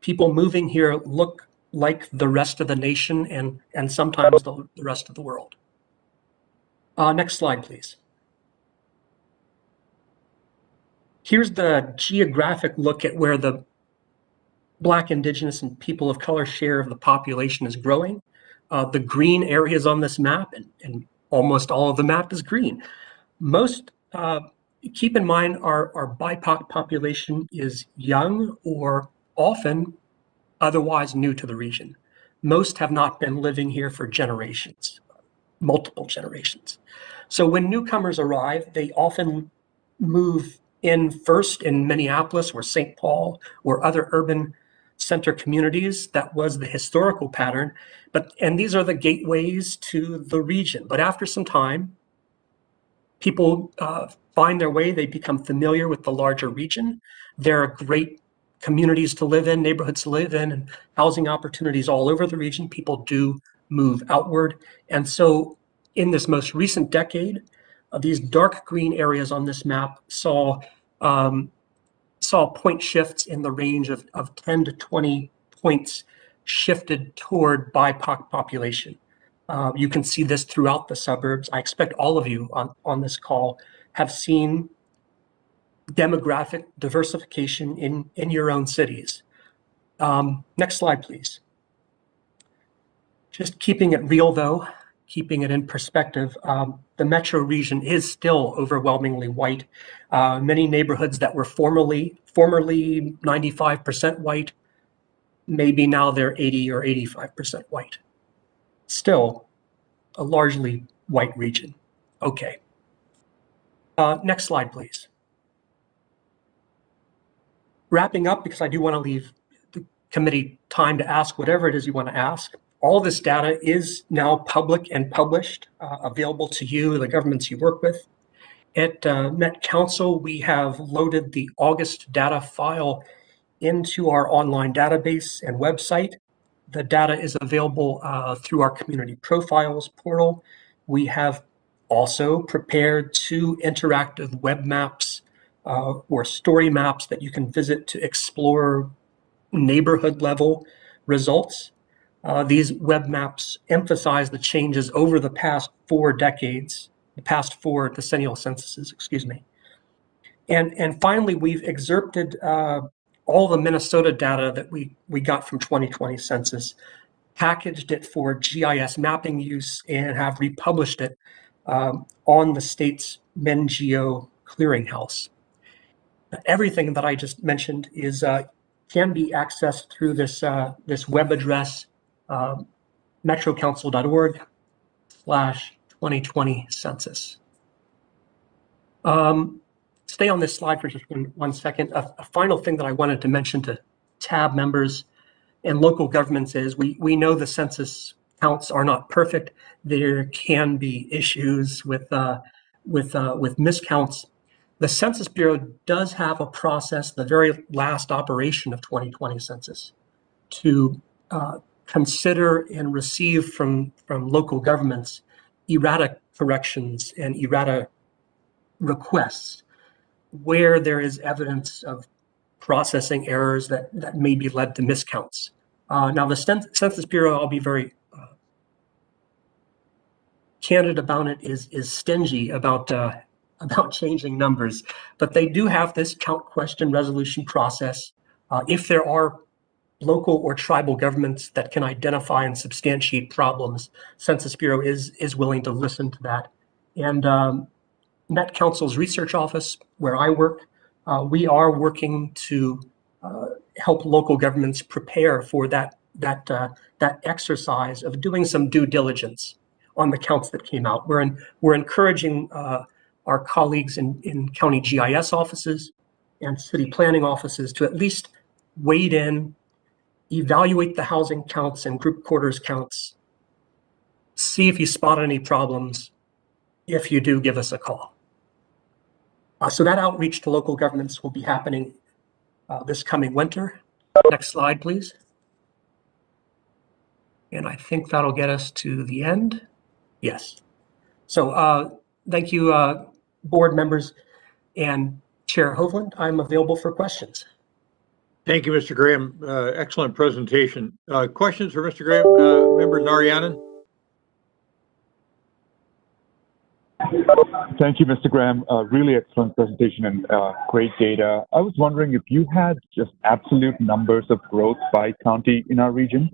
People moving here look like the rest of the nation and sometimes the rest of the world. Next slide, please. Here's the geographic look at where the Black, Indigenous, and people of color share of the population is growing. the green areas on this map, and almost all of the map is green. Most, keep in mind, our BIPOC population is young or often otherwise new to the region. Most have not been living here for generations, multiple generations. So when newcomers arrive, they often move in first in Minneapolis or St. Paul or other urban center communities. That was the historical pattern. And these are the gateways to the region. But after some time, people find their way, they become familiar with the larger region. There are great communities to live in, neighborhoods to live in, and housing opportunities all over the region. People do move outward. And so in this most recent decade, these dark green areas on this map saw point shifts in the range of 10 to 20 points shifted toward BIPOC population. You can see this throughout the suburbs. I expect all of you on this call have seen demographic diversification in your own cities. Next slide, please. Just keeping it real though, keeping it in perspective, the metro region is still overwhelmingly white. Many neighborhoods that were formerly 95% white, maybe now they're 80 or 85% white. Still a largely white region. Okay. Next slide, please. Wrapping up, because I do want to leave the committee time to ask whatever it is you want to ask. All this data is now public and published, available to you, the governments you work with. At Met Council, we have loaded the August data file into our online database and website. The data is available through our community profiles portal. We have also prepared 2 interactive web maps or story maps that you can visit to explore neighborhood level results. These web maps emphasize the changes over the past 4 decades, the past 4 decennial censuses, excuse me. And finally, we've excerpted all the Minnesota data that we got from 2020 census, packaged it for GIS mapping use, and have republished it on the state's MnGO clearinghouse. Everything that I just mentioned is can be accessed through this web address, metrocouncil.org/2020 census. Stay on this slide for just one second. A final thing that I wanted to mention to tab members and local governments is we know the census counts are not perfect. There can be issues with miscounts. The Census Bureau does have a process, the very last operation of 2020 census, to consider and receive from local governments errata corrections and errata requests where there is evidence of processing errors that maybe led to miscounts. Now, the Census Bureau, I'll be very candid about it, is stingy about changing numbers, but they do have this count question resolution process. If there are local or tribal governments that can identify and substantiate problems, Census Bureau is willing to listen to that. And Met Council's research office, where I work, we are working to help local governments prepare for that exercise of doing some due diligence on the counts that came out. We're encouraging our colleagues in county GIS offices and city planning offices to at least wade in, evaluate the housing counts and group quarters counts, see if you spot any problems. If you do, give us a call. So that outreach to local governments will be happening this coming winter. Next slide, please. And I think that'll get us to the end. Yes. So thank you, board members and Chair Hovland. I'm available for questions. Thank you, Mr. Graham. Excellent presentation. Questions for Mr. Graham? Member Naryanan? Thank you, Mr. Graham. Really excellent presentation and great data. I was wondering if you had just absolute numbers of growth by county in our region.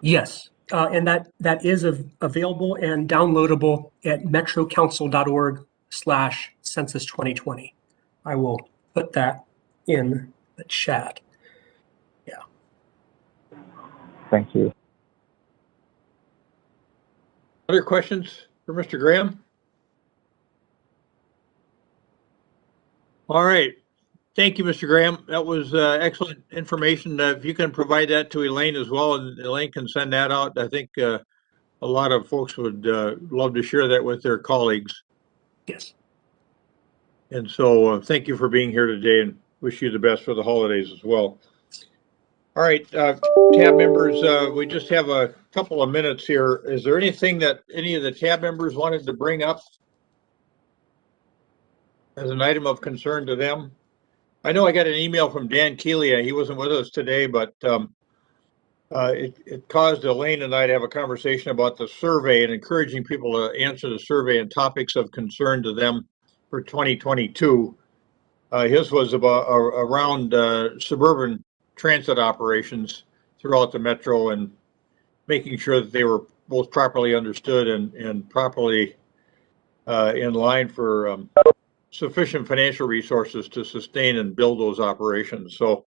Yes, and that is available and downloadable at metrocouncil.org/census 2020. I will put that in the chat. Yeah. Thank you. Other questions for Mr. Graham? All right. Thank you, Mr. Graham. That was excellent information. If you can provide that to Elaine as well, and Elaine can send that out, I think a lot of folks would love to share that with their colleagues. Yes. And so thank you for being here today, and wish you the best for the holidays as well. All right, tab members, we just have a couple of minutes here. Is there anything that any of the tab members wanted to bring up as an item of concern to them? I know I got an email from Dan Keelia. He wasn't with us today, but it caused Elaine and I to have a conversation about the survey and encouraging people to answer the survey and topics of concern to them for 2022. His was about around suburban transit operations throughout the metro and making sure that they were both properly understood and properly in line for sufficient financial resources to sustain and build those operations. So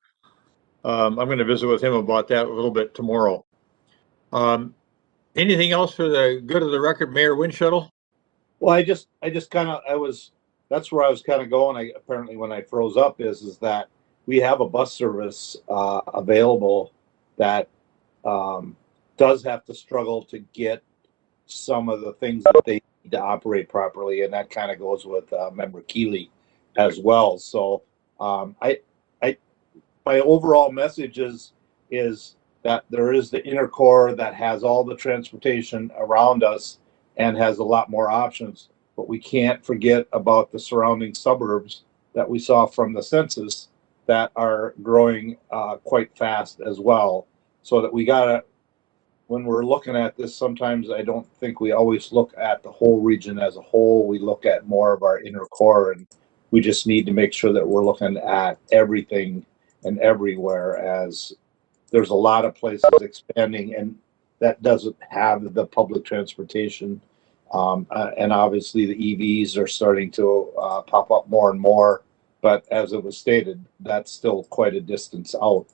I'm going to visit with him about that a little bit tomorrow. Anything else for the good of the record, Mayor Windschuttle? Well, that's where I was kind of going. Apparently when I froze up is that we have a bus service available that does have to struggle to get some of the things that they need to operate properly, and that kind of goes with Member Keeley as well. So my overall message is that there is the inner core that has all the transportation around us and has a lot more options, but we can't forget about the surrounding suburbs that we saw from the census that are growing quite fast as well. So that we gotta, when we're looking at this, sometimes I don't think we always look at the whole region as a whole. We look at more of our inner core, and we just need to make sure that we're looking at everything and everywhere, as there's a lot of places expanding and that doesn't have the public transportation. And obviously the EVs are starting to pop up more and more, but as it was stated, that's still quite a distance out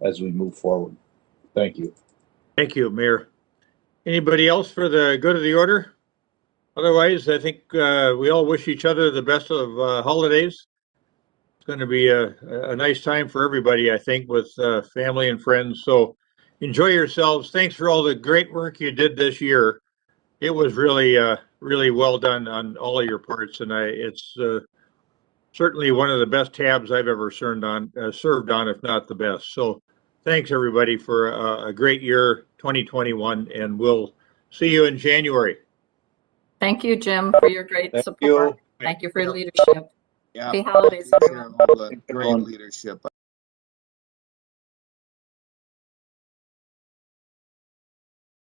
as we move forward. Thank you. Thank you, Mayor. Anybody else for the good of the order? Otherwise, I think we all wish each other the best of holidays. It's going to be a nice time for everybody, I think, with family and friends. So enjoy yourselves. Thanks for all the great work you did this year. It was really, really well done on all of your parts, and it's certainly one of the best tabs I've ever served on, if not the best. So thanks everybody for a great year, 2021, and we'll see you in January. Thank you, Jim, for your great Thank support. you. Thank you for your leadership. Yeah. Happy holidays, everyone. All the great leadership.